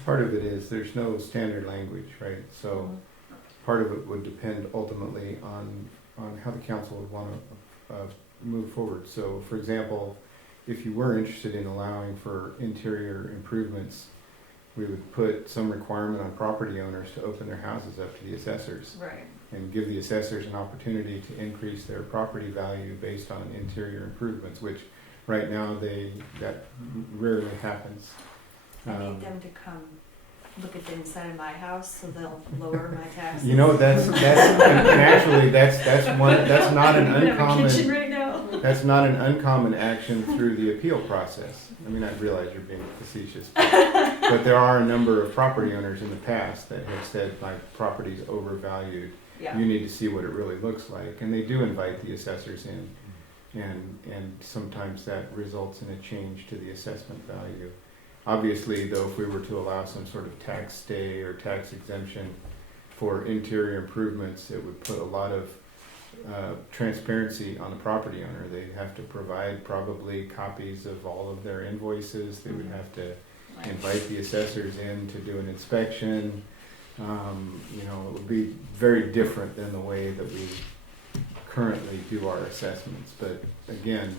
Part of it is there's no standard language, right? So part of it would depend ultimately on how the council would want to move forward. So, for example, if you were interested in allowing for interior improvements, we would put some requirement on property owners to open their houses up to the assessors. Right. And give the assessors an opportunity to increase their property value based on interior improvements, which right now that rarely happens. I need them to come look at the inside of my house, so they'll lower my taxes. That's and actually that's not an I have a uncommon kitchen right now. that's not an uncommon action through the appeal process. I mean, I realize you're being facetious, but there are a number of property owners in the past that have said my property's overvalued. Yeah. You need to see what it really looks like, and they do invite the assessors in, and sometimes that results in a change to the assessment value. Obviously, though, if we were to allow some sort of tax stay or tax exemption for interior improvements, it would put a lot of transparency on the property owner. They'd have to provide probably copies of all of their invoices. They would have to invite the assessors in to do an inspection. It would be very different than the way that we currently do our assessments. But again,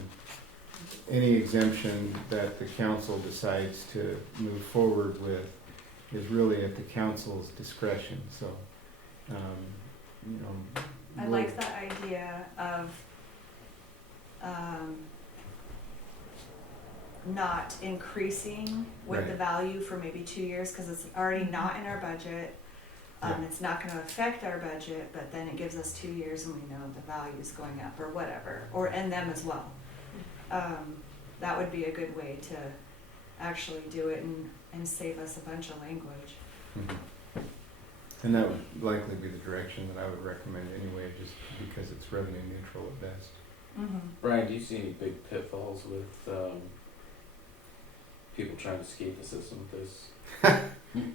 any exemption that the council decides to move forward with is really at the council's discretion. So, I like the idea of not increasing with the Right. value for maybe 2 years, because it's already not in our budget. Yeah. It's not going to affect our budget, but then it gives us 2 years and we know the value's going up or whatever, and them as well. That would be a good way to actually do it and save us a bunch of language. Mhm. And that would likely be the direction that I would recommend anyway, just because it's revenue neutral at best. Brian, do you see any big pitfalls with people trying to skate the system with this?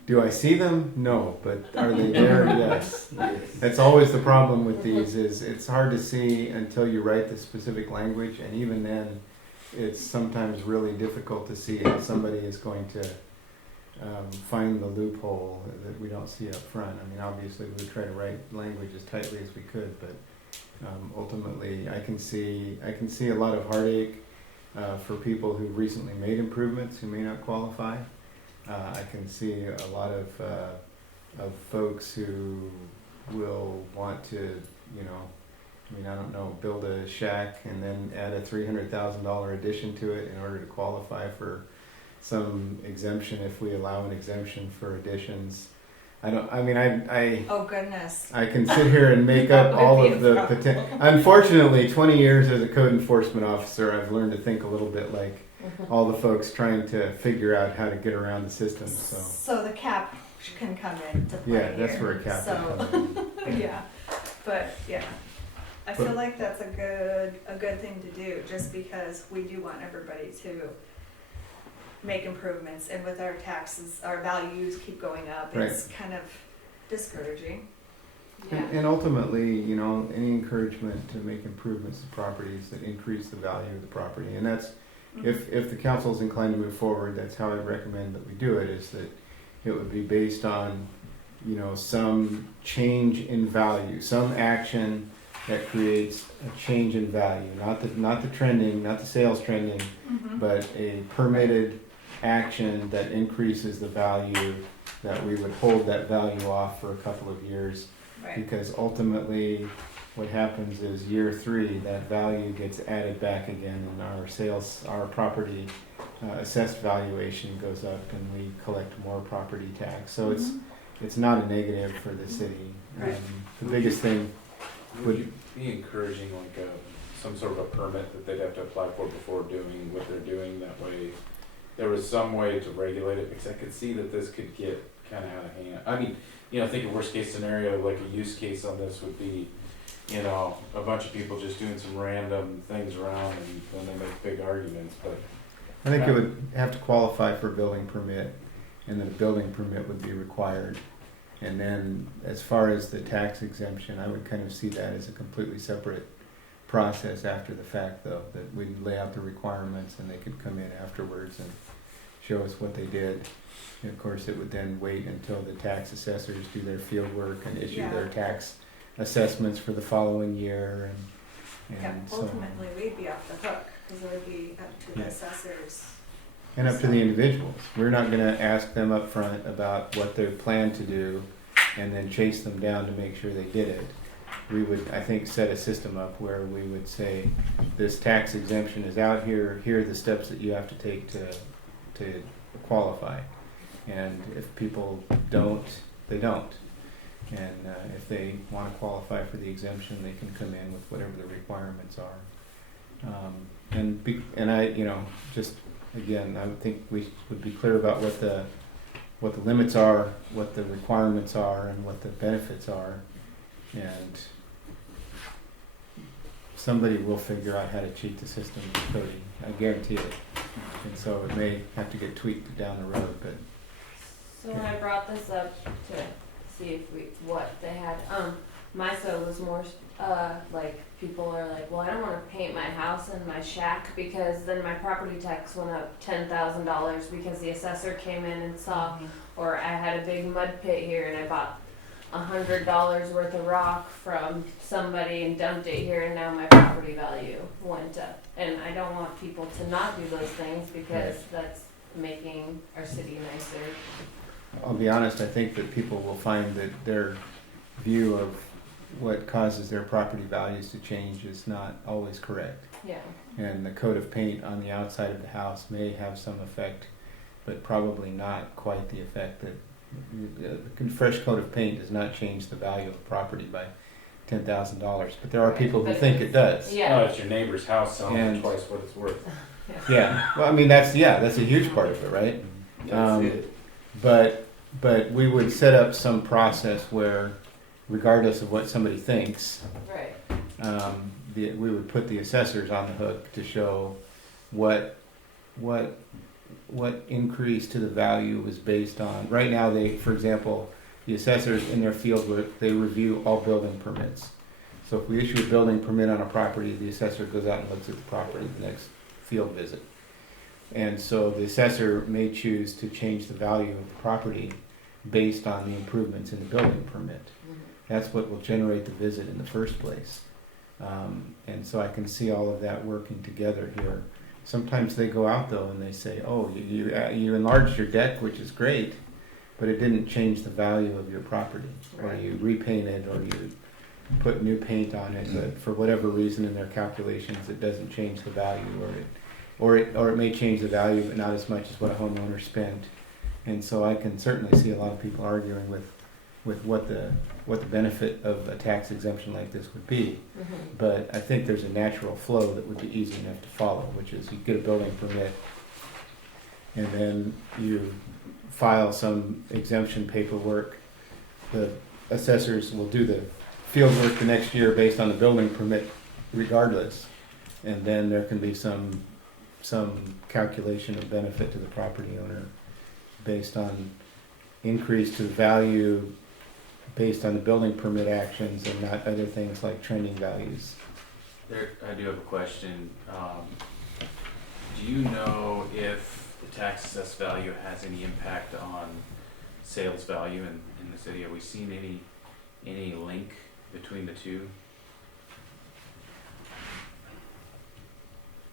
Do I see them? No, but are they there? Yes. That's always the problem with these, is it's hard to see until you write the specific language, and even then, it's sometimes really difficult to see how somebody is going to find the loophole that we don't see up front. I mean, obviously, we would try to write language as tightly as we could, but ultimately, I can see a lot of heartache for people who recently made improvements who may not qualify. I can see a lot of folks who will want to, I don't know, build a shack and then add a $300,000 addition to it in order to qualify for some exemption if we allow an exemption for additions. Oh goodness. I can sit here and make up all of the potential. Unfortunately, 20 years as a code enforcement officer, I've learned to think a little bit like all the folks trying to figure out how to get around the system. So the cap can come into play Yeah, that's here. where a cap So, can come in. yeah, but yeah, I feel like that's a good thing to do, just because we do want everybody to make improvements, and with our taxes, our values keep going up, it's kind of discouraging. And ultimately, any encouragement to make improvements to properties that increase the value of the property. And that's, if the council is inclined to move forward, that's how I'd recommend that we do it, is that it would be based on, some change in value, some action that creates a change in value, not the trending, not the sales trending, but a permitted action that increases the value, that we would hold that value off for a couple of years. Right. Because ultimately what happens is year 3, that value gets added back again, and our property assessed valuation goes up, and we collect more property tax. So it's not a negative for the city. Right. The biggest thing Would you be encouraging like some sort of a permit that they'd have to apply for before doing what they're doing? That way, there was some way to regulate it, because I could see that this could get kind of out of hand. I mean, think of worst case scenario, like a use case on this would be, a bunch of people just doing some random things around, and then they make big arguments. But I think it would have to qualify for a building permit, and then a building permit would be required. And then as far as the tax exemption, I would kind of see that as a completely separate process after the fact, though, that we'd lay out the requirements and they could come in afterwards and show us what they did. And of course, it would then wait until the tax assessors do their field work and issue their tax assessments for the following year. And so, Ultimately, we'd be off the hook, because it would be up to the assessors. and up to the individuals. We're not going to ask them up front about what they plan to do and then chase them down to make sure they did it. We would, I think, set a system up where we would say, this tax exemption is out here, here are the steps that you have to take to qualify. And if people don't, they don't. And if they want to qualify for the exemption, they can come in with whatever the requirements are. And I, just again, I would think we would be clear about what the limits are, what the requirements are, and what the benefits are. And somebody will figure out how to cheat the system with coding. I guarantee it. And so it may have to get tweaked down the road, but. So when I brought this up to see what they had, MISO was more, like, people are like, well, I don't wanna paint my house and my shack because then my property tax went up $10,000 because the assessor came in and saw, or I had a big mud pit here and I bought $100 worth of rock from somebody and dumped it here, and now my property value went up. And I don't want people to not do those things because that's making our city nicer. I'll be honest, I think that people will find that their view of what causes their property values to change is not always correct. Yeah. And the coat of paint on the outside of the house may have some effect, but probably not quite the effect that a fresh coat of paint does not change the value of the property by $10,000. But there are people who think it does. Yeah. Oh, it's your neighbor's house selling for twice what it's worth. Yeah. Well, I mean, that's a huge part of it, right? That's it. But but we would set up some process where, regardless of what somebody thinks, Right. we would put the assessors on the hook to show what increase to the value was based on. Right now, for example, the assessors in their field work, they review all building permits. So if we issue a building permit on a property, the assessor goes out and looks at the property the next field visit. And so the assessor may choose to change the value of the property based on the improvements in the building permit. That's what will generate the visit in the first place. And so I can see all of that working together here. Sometimes they go out though and they say, oh, you enlarged your deck, which is great, but it didn't change the value of your property. Or you repainted, or you put new paint on it, but for whatever reason in their calculations it doesn't change the value, or it may change the value but not as much as what a homeowner spent. And so I can certainly see a lot of people arguing with what the benefit of a tax exemption like this would be. But I think there's a natural flow that would be easy enough to follow, which is you get a building permit and then you file some exemption paperwork. The assessors will do the field work the next year based on the building permit regardless, and then there can be some calculation of benefit to the property owner based on increase to the value based on the building permit actions and not other things like trending values. I do have a question. Do you know if the tax assessed value has any impact on sales value in the city? Have we seen any link between the two?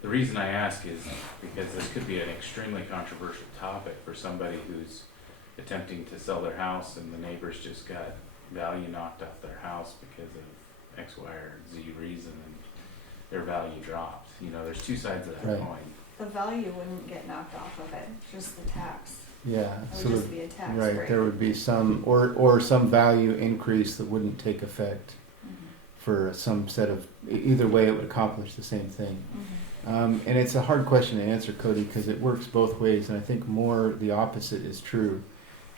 The reason I ask is because this could be an extremely controversial topic for somebody who's attempting to sell their house and the neighbors just got value knocked off their house because of X, Y, or Z reason, and their value dropped. You know, there's two sides of that Right. coin. The value wouldn't get knocked off of it, just the tax. Yeah, It so would just be a tax right, break. there would be some or some value increase that wouldn't take effect for some set of, either way it would accomplish the same thing. And it's a hard question to answer, Cody, because it works both ways, and I think more the opposite is true.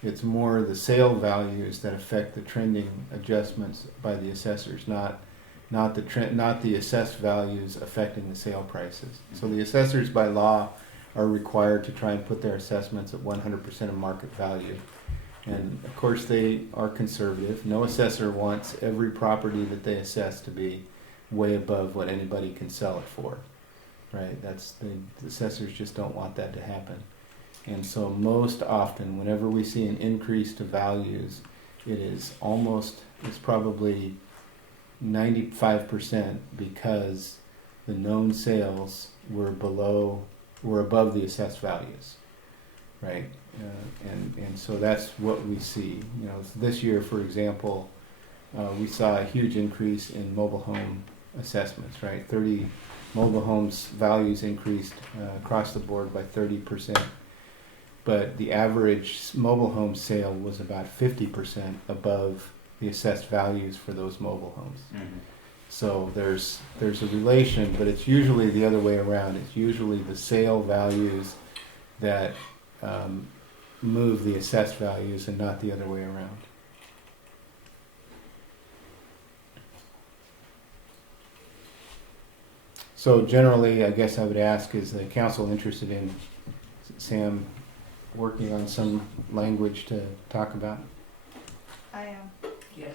It's more the sale values that affect the trending adjustments by the assessors, not the assessed values affecting the sale prices. So the assessors by law are required to try and put their assessments at 100% of market value. And of course they are conservative. No assessor wants every property that they assess to be way above what anybody can sell it for. Right? The assessors just don't want that to happen. And so most often, whenever we see an increase to values, it's probably 95% because the known sales were above the assessed values, right? And so that's what we see. You know, this year, for example, we saw a huge increase in mobile home assessments, right? 30 mobile homes values increased across the board by 30%. But the average mobile home sale was about 50% above the assessed values for those mobile homes. So there's a relation, but it's usually the other way around. It's usually the sale values that move the assessed values and not the other way around. So generally, I guess I would ask, is the council interested in Sam working on some language to talk about? I am. Yes.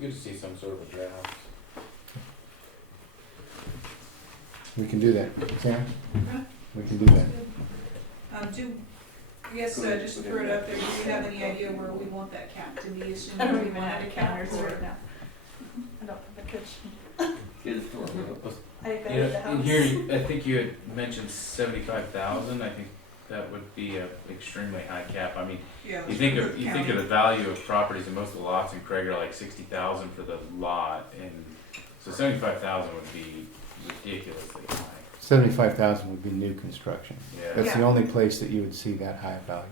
Good to see some sort of a draft. We can do that. Sam? Okay. We can do that. I guess, just to throw it up there, do you have any idea where we want that cap to be, I assuming don't we even want have it a to counter count for for it now. I don't have a kitchen. Kids store. I You bet know, at the in house. here, I think you had mentioned 75,000. I think that would be a extremely high cap. I mean, Yeah. you think of the value of properties, and most of the lots in Craig are like 60,000 for the lot, and so 75,000 would be ridiculously high. 75,000 would be new construction. Yeah. That's the Yeah. only place that you would see that high value.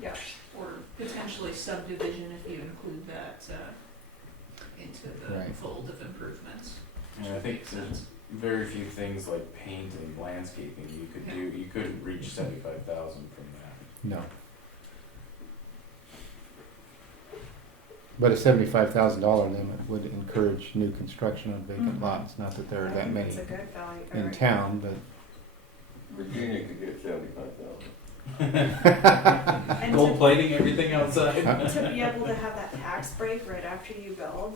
Yeah, or potentially subdivision if you include that, into the Right. fold of improvements. which And I would think make there's sense. very few things like paint and landscaping you could do. You couldn't reach 75,000 from that. No. But a $75,000 limit would encourage new construction on vacant Mhm. lots. Not that there are I that think many it's a good value. in town, but Virginia could get 75,000. And Gold plating everything outside. to be able to have that tax break right after you build.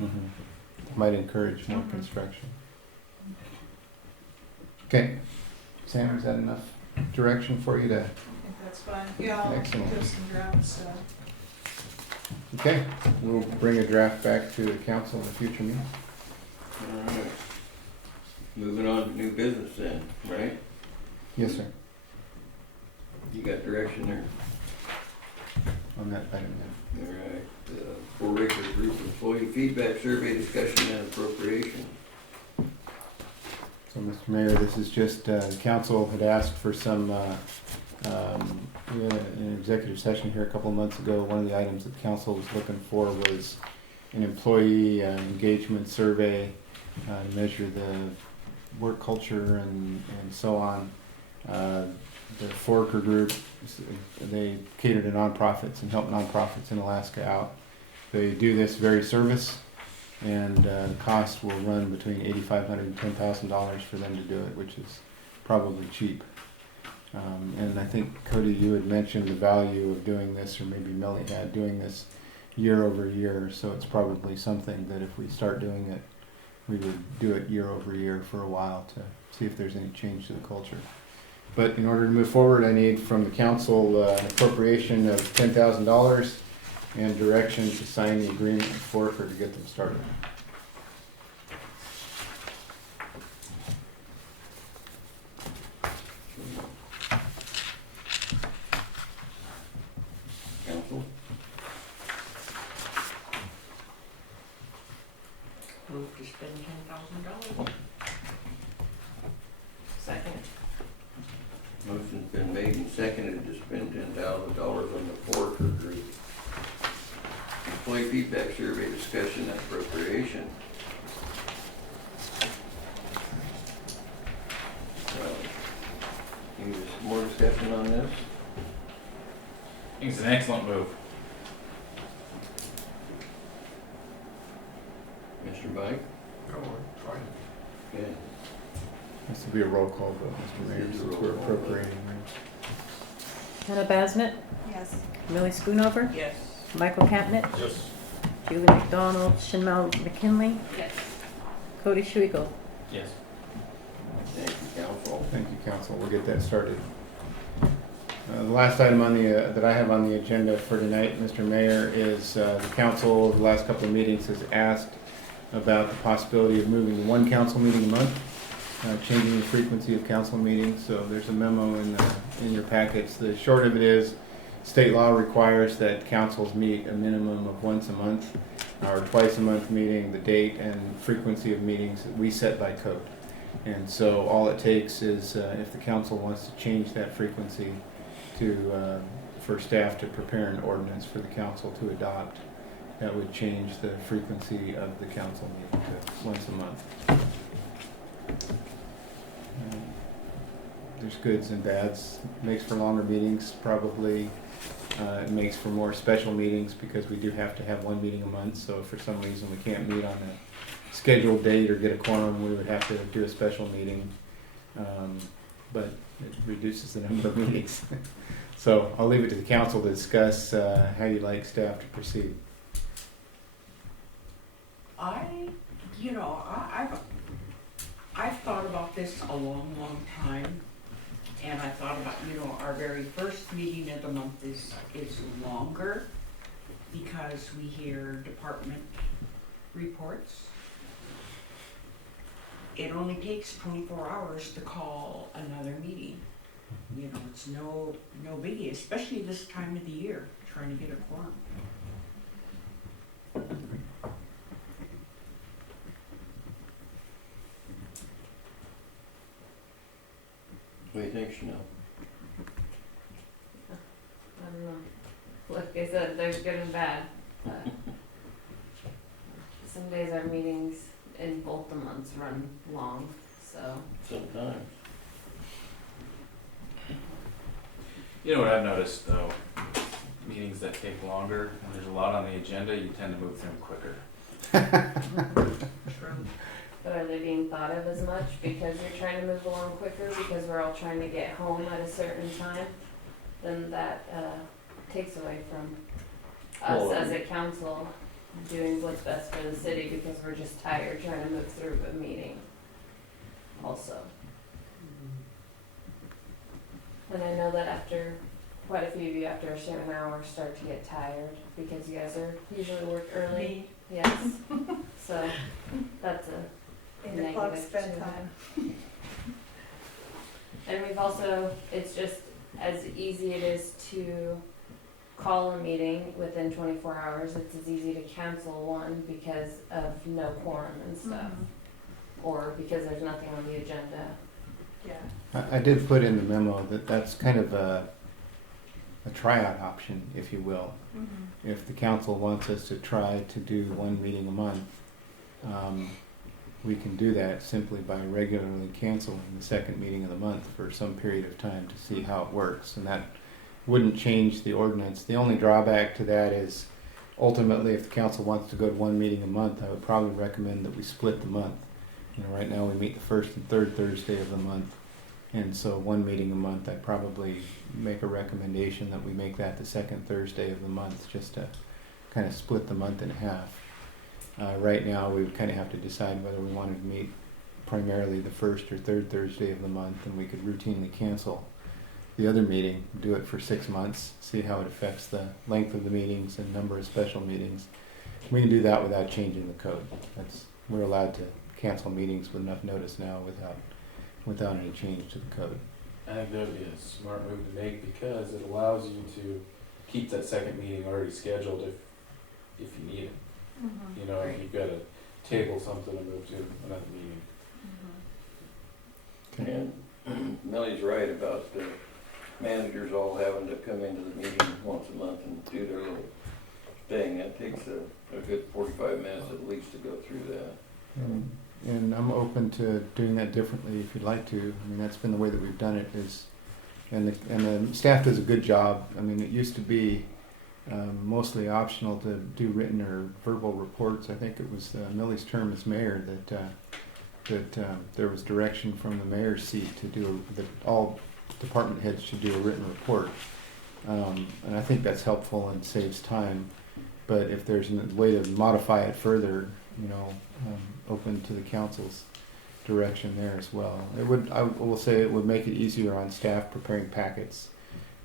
mhm, might encourage more Mhm. construction. Okay, Sam, is that enough direction for you to? I think that's fine. Yeah, I'll Excellent. give some drafts, Okay, we'll bring a draft back to the council in a future meeting. All right. Moving on to new business then, right? Yes, sir. You got direction there? On that item, yeah. All right. 4-acre group employee feedback survey discussion and appropriation. So, Mr. Mayor, this is just, the council had asked for some, we had an executive session here a couple of months ago. One of the items that the council was looking for was an employee engagement survey to measure the work culture and so on. The 4-acre group, they cater to nonprofits and help nonprofits in Alaska out. They do this very service, and the cost will run between $8,500 and $10,000 for them to do it, which is probably cheap. And I think, Cody, you had mentioned the value of doing this, or maybe Melly had, doing this year over year, so it's probably something that if we start doing it, we would do it year over year for a while to see if there's any change to the culture. But in order to move forward, I need from the council an appropriation of $10,000 and direction to sign the agreement with Foraker to get them started. Council? Move to spend $10,000. Second. Motion's been made and seconded to spend $10,000 on the Foraker group. Employee feedback survey discussion and appropriation. Any more discussion on this? I think it's an excellent move. Mr. Bike? No, it's fine. Okay. This will be a roll call vote, Mr. Mayor, This is a since roll we're call vote. appropriating. Hannah Basnet, Yes. Millie Schoonover, Yes. Michael Campnett, Yes. Julie McDonald, Shinmel McKinley, Yes. Cody Schwegel. Yes. Thank you, council. Thank you, council. We'll get that started. The last item on the, that I have on the agenda for tonight, Mr. Mayor, is the council, the last couple of meetings, has asked about the possibility of moving to one council meeting a month, changing the frequency of council meetings. So there's a memo in your packets. The short of it is, state law requires that councils meet a minimum of once a month, or twice a month meeting. The date and frequency of meetings that we set by code. And so all it takes is, if the council wants to change that frequency to, for staff to prepare an ordinance for the council to adopt, that would change the frequency of the council meeting to once a month. There's goods and bads. Makes for longer meetings, probably. It makes for more special meetings because we do have to have one meeting a month. So if for some reason we can't meet on a scheduled date or get a quorum, we would have to do a special meeting. But it reduces the number of meetings. So I'll leave it to the council to discuss how you'd like staff to proceed. I've thought about this a long, long time. And I thought about, our very first meeting of the month is longer because we hear department reports. It only takes 24 hours to call another meeting. It's no biggie, especially this time of the year, trying to get a quorum. What do you think, Chanel? I don't know. Like I said, there's good and bad. Some days our meetings in both the months run long, so. Sometimes. You know what I've noticed though, meetings that take longer, and there's a lot on the agenda, you tend to move through them quicker. But are they being thought of as much because you're trying to move along quicker because we're all trying to get home at a certain time? Then that takes away from us as a council doing what's best for the city because we're just tired trying to move through a meeting also. And I know that after, quite a few of you after a certain hour start to get tired because you guys are usually work early. Me. Yes. So that's a 8 o'clock negative bedtime. And we've also, it's just as easy it is to call a meeting within 24 hours, it's as easy to cancel one because of no quorum and stuff. Or because there's nothing on the agenda. Yeah. I did put in the memo that that's kind of a tryout option, if you will. Mm-hmm. If the council wants us to try to do one meeting a month, we can do that simply by regularly canceling the second meeting of the month for some period of time to see how it works. And that wouldn't change the ordinance. The only drawback to that is ultimately if the council wants to go to one meeting a month, I would probably recommend that we split the month. You know, right now we meet the first and third Thursday of the month. And so one meeting a month, I'd probably make a recommendation that we make that the second Thursday of the month, just to kind of split the month in half. Right now, we would kind of have to decide whether we wanted to meet primarily the first or third Thursday of the month, and we could routinely cancel the other meeting, do it for 6 months, see how it affects the length of the meetings and number of special meetings. We can do that without changing the code. We're allowed to cancel meetings with enough notice now without any change to the code. I think that would be a smart move to make because it allows you to keep that second meeting already scheduled if you need it. Mm-hmm. You know, if you've got to table something and move to another meeting. And Millie's right about the managers all having to come into the meeting once a month and do their little thing. That takes a good 45 minutes at least to go through that. And I'm open to doing that differently if you'd like to. I mean, that's been the way that we've done it and the staff does a good job. I mean, it used to be mostly optional to do written or verbal reports. I think it was Millie's term as mayor that there was direction from the mayor's seat to do that all department heads should do a written report. And I think that's helpful and saves time. But if there's a way to modify it further, you know, open to the council's direction there as well. I will say it would make it easier on staff preparing packets.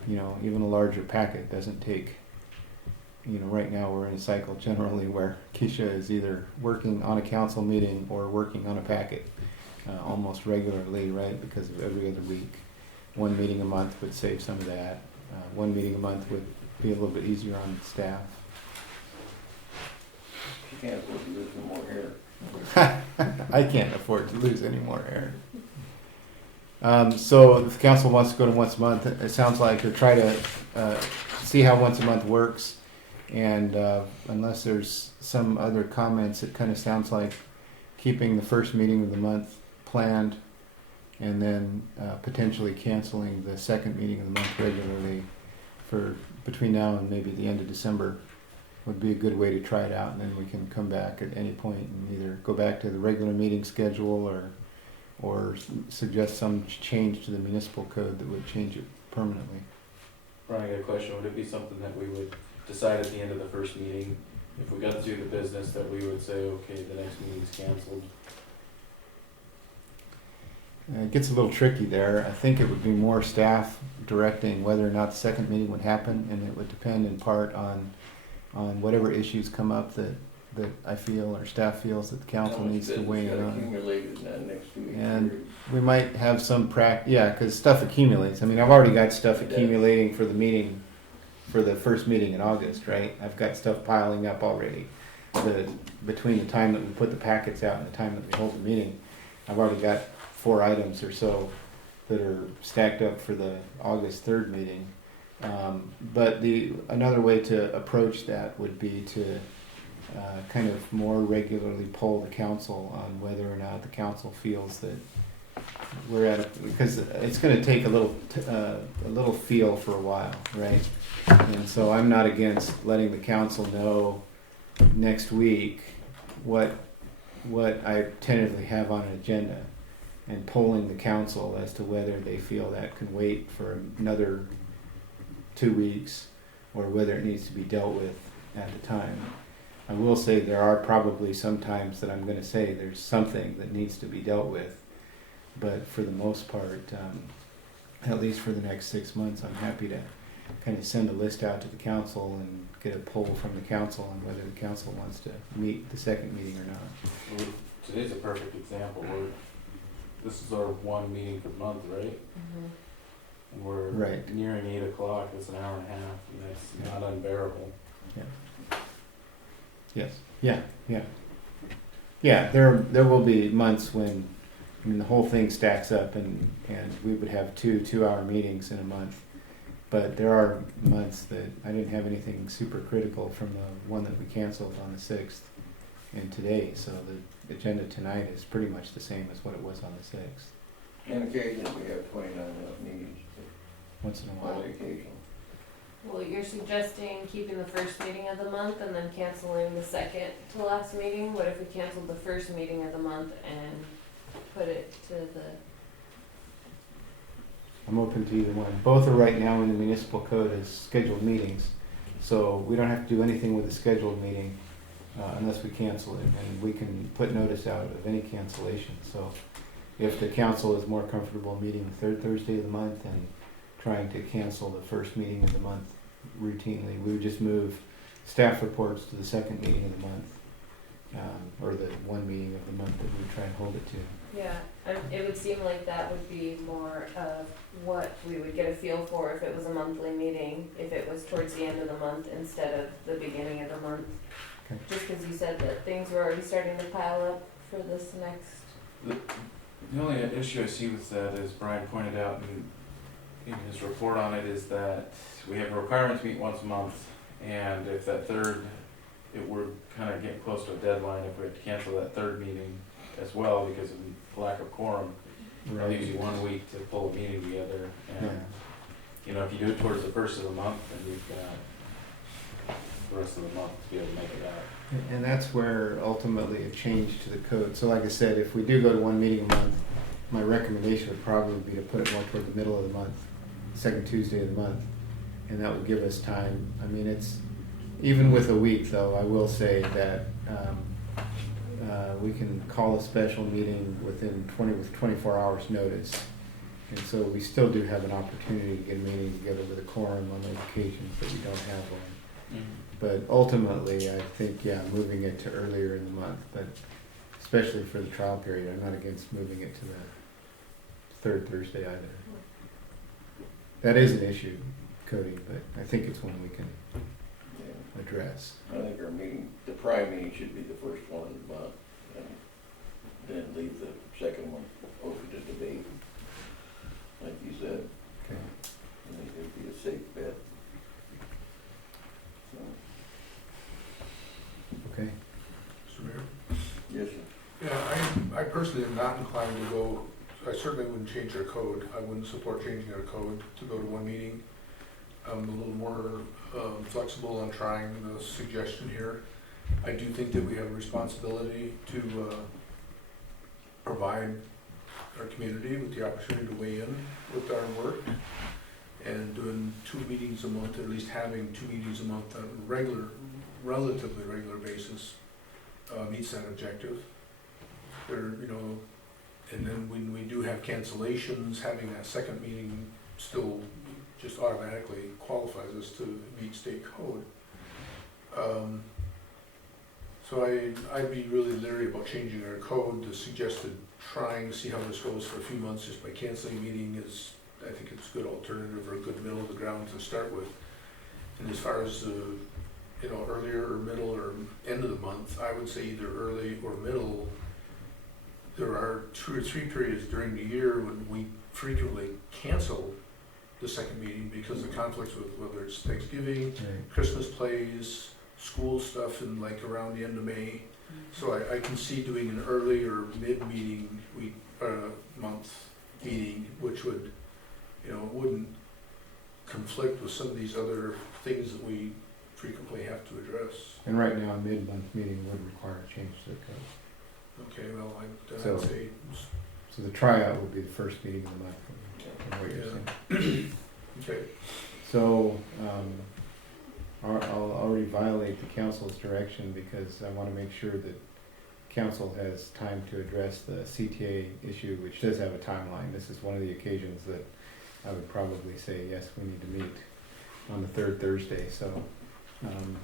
You know, even a larger packet doesn't take, you know, right now we're in a cycle generally where Keisha is either working on a council meeting or working on a packet almost regularly, right, because of every other week. One meeting a month would save some of that. One meeting a month would be a little bit easier on staff. She can't afford to lose no more hair. I can't afford to lose any more hair. So if the council wants to go to once a month, it sounds like, or try to see how once a month works. And unless there's some other comments, it kind of sounds like keeping the first meeting of the month planned and then potentially canceling the second meeting of the month regularly for between now and maybe the end of December would be a good way to try it out, and then we can come back at any point and either go back to the regular meeting schedule or suggest some change to the municipal code that would change it permanently. Brian, I got a question. Would it be something that we would decide at the end of the first meeting, if we got through the business, that we would say, okay, the next meeting's canceled? It gets a little tricky there. I think it would be more staff directing whether or not the second meeting would happen, and it would depend in part on whatever issues come up that I feel or staff feels that the council needs to weigh in on. Accumulated in that next 2 weeks. And we might have some because stuff accumulates. I mean, I've already got stuff accumulating for the meeting, for the first meeting in August, right? I've got stuff piling up already. Between the time that we put the packets out and the time that we hold the meeting, I've already got 4 items or so that are stacked up for the August 3rd meeting. But another way to approach that would be to kind of more regularly poll the council on whether or not the council feels that we're at, because it's gonna take a little feel for a while, right? And so I'm not against letting the council know next week what I tentatively have on an agenda, and polling the council as to whether they feel that can wait for another 2 weeks, or whether it needs to be dealt with at the time. I will say there are probably some times that I'm gonna say there's something that needs to be dealt with, but for the most part, at least for the next 6 months, I'm happy to kind of send a list out to the council and get a poll from the council on whether the council wants to meet the second meeting or not. Well, today's a perfect example. This is our one meeting per month, right? And we're Right. nearing 8 o'clock. It's an hour and a half, and that's not unbearable. Yes. Yeah. Yeah, there will be months when, I mean, the whole thing stacks up and we would have 2-hour meetings in a month. But there are months that I didn't have anything super critical from the one that we canceled on the 6th and today. So the agenda tonight is pretty much the same as what it was on the 6th. And occasionally we have 29-minute meetings Once in a on while. occasion. Well, you're suggesting keeping the first meeting of the month and then canceling the second to last meeting? What if we canceled the first meeting of the month and put it to the, I'm open to either one. Both are right now in the municipal code as scheduled meetings. So we don't have to do anything with a scheduled meeting unless we cancel it. And we can put notice out of any cancellation. So if the council is more comfortable meeting the third Thursday of the month and trying to cancel the first meeting of the month routinely, we would just move staff reports to the second meeting of the month, or the one meeting of the month that we try and hold it to. yeah, it would seem like that would be more of what we would get a feel for if it was a monthly meeting, if it was towards the end of the month instead of the beginning of the month. Okay. Just because you said that things were already starting to pile up for this next. The only issue I see with that, as Brian pointed out in his report on it, is that we have a requirement to meet once a month, and if that third, we're kind of getting close to a deadline if we have to cancel that third meeting as well because of lack of quorum. It leaves you 1 week to pull a meeting together, and you know, if you do it towards the first of the month, then you've got the rest of the month to be able to make it out. And that's where ultimately a change to the code. So like I said, if we do go to one meeting a month, my recommendation would probably be to put it more toward the middle of the month, second Tuesday of the month. And that would give us time. I mean, it's, even with a week though, I will say that we can call a special meeting with 24 hours notice. And so we still do have an opportunity to get a meeting together with a quorum on those occasions that we don't have one. But ultimately, I think, yeah, moving it to earlier in the month, but especially for the trial period, I'm not against moving it to the third Thursday either. That is an issue, Cody, but I think it's one we can address. I think our meeting, the prime meeting should be the first one of the month, and then leave the second one open to debate, like you said. Okay. I think it'd be a safe bet. So, Okay. Mr. Mayor? yes, sir. Yeah, I personally am not inclined to go, I certainly wouldn't change our code. I wouldn't support changing our code to go to one meeting. I'm a little more flexible on trying the suggestion here. I do think that we have a responsibility to provide our community with the opportunity to weigh in with our work. And doing 2 meetings a month, or at least having 2 meetings a month on a relatively regular basis meets that objective. There, you know, and then when we do have cancellations, having that second meeting still just automatically qualifies us to meet state code. So I'd be really leery about changing our code. The suggested trying to see how this goes for a few months just by canceling a meeting is, I think it's a good alternative or a good middle of the ground to start with. And as far as you know, earlier or middle or end of the month, I would say either early or middle. There are 2 or 3 periods during the year when we frequently cancel the second meeting because of conflicts with whether it's Thanksgiving, Right. Christmas plays, school stuff, and like around the end of May. So I can see doing an early or mid meeting week, month meeting, which would, wouldn't conflict with some of these other things that we frequently have to address. And right now, a mid-month meeting would require a change to the code. Okay, well, So- I'd say, So the tryout would be the first meeting of the month, from what you're Yeah. saying. okay, So, I'll already violate the council's direction because I wanna make sure that council has time to address the CTA issue, which does have a timeline. This is one of the occasions that I would probably say, yes, we need to meet on the third Thursday, so,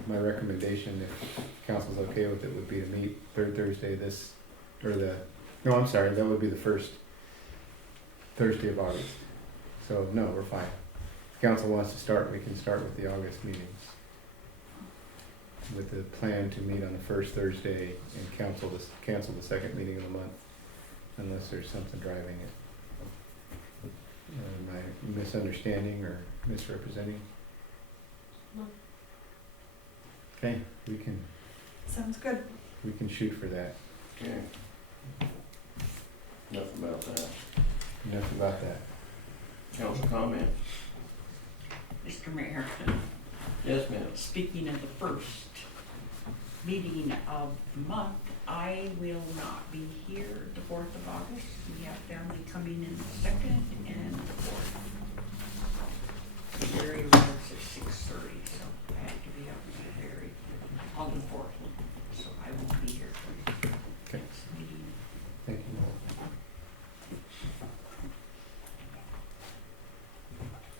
my recommendation, if council's okay with it, would be to meet third Thursday no, I'm sorry, that would be the first Thursday of August. So, no, we're fine. If council wants to start, we can start with the August meetings. With the plan to meet on the first Thursday and cancel the second meeting of the month, unless there's something driving it. Am I misunderstanding or misrepresenting? No. Okay, we can Sounds good. shoot for that. Okay. Enough about that. Enough about that. Council comment? Mr. Mayor, Yes, ma'am. speaking of the first meeting of the month, I will not be here the 4th of August. We have family coming in the 2nd and the 4th. The area works at 6:30, so I have to be up in the area on the 4th. So I won't be here for the Okay. next meeting. Thank you.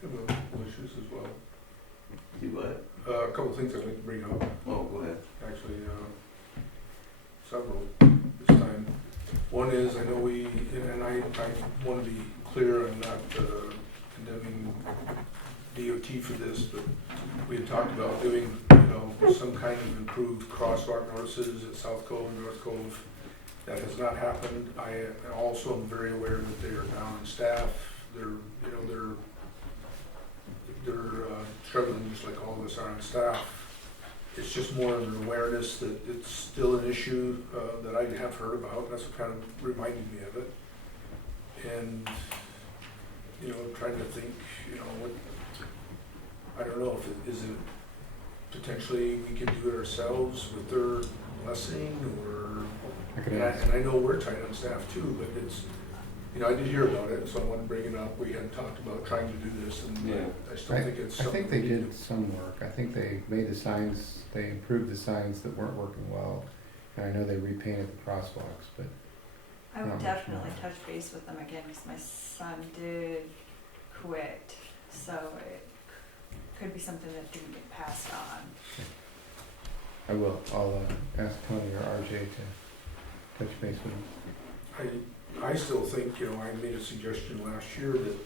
I have a couple issues as well. Do what? A couple things I'd like to bring up. Oh, go ahead. Actually, several this time. One is, I know and I want to be clear, I'm not condemning DOT for this, but we had talked about doing, some kind of improved crosswalk notices at South Cove and North Cove. That has not happened. I also am very aware that they are down in staff. They're struggling just like all of us are on staff. It's just more of an awareness that it's still an issue that I have heard about. That's what kind of reminded me of it. And, trying to think, what, I don't know, is it potentially we could do it ourselves with their blessing or, I could and ask. I know we're tight on staff too, but it's, I did hear about it, so I wanted to bring it up. We had talked about trying to do this, and Yeah. I still think it's I something. think they we need did some work. I think they made the signs, they improved the signs that weren't working well. And I know they repainted the crosswalks, but I Not would much definitely more. touch base with them again, because my son did quit, so it could be something that didn't get passed on. I will. I'll ask Tony or RJ to touch base with them. I still think, I made a suggestion last year that,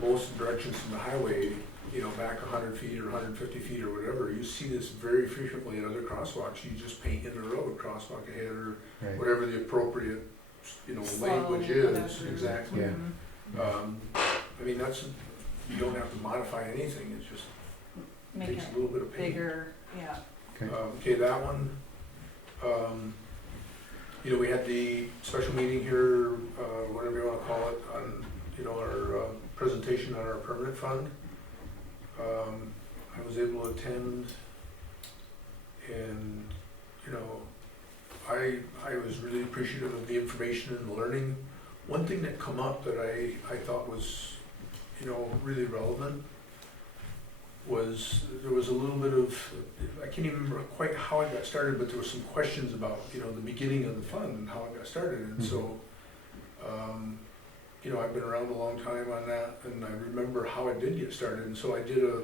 both directions from the highway, back 100 feet or 150 feet or whatever, you see this very frequently at other crosswalks. You just paint in the road, crosswalk ahead or Right. whatever the appropriate, Slow, language is, whatever. exactly. Yeah. I mean, you don't have to modify anything, it just Make takes it a little bit of paint. bigger, yeah. Okay. Okay, that one. We had the special meeting here, whatever you wanna call it, on, our presentation on our permanent fund. I was able to attend and, I was really appreciative of the information and the learning. One thing that come up that I thought was, really relevant was, there was a little bit of, I can't even remember quite how it got started, but there were some questions about, the beginning of the fund and how it got started. And so, I've been around a long time on that, and I remember how it did get started. And so I did a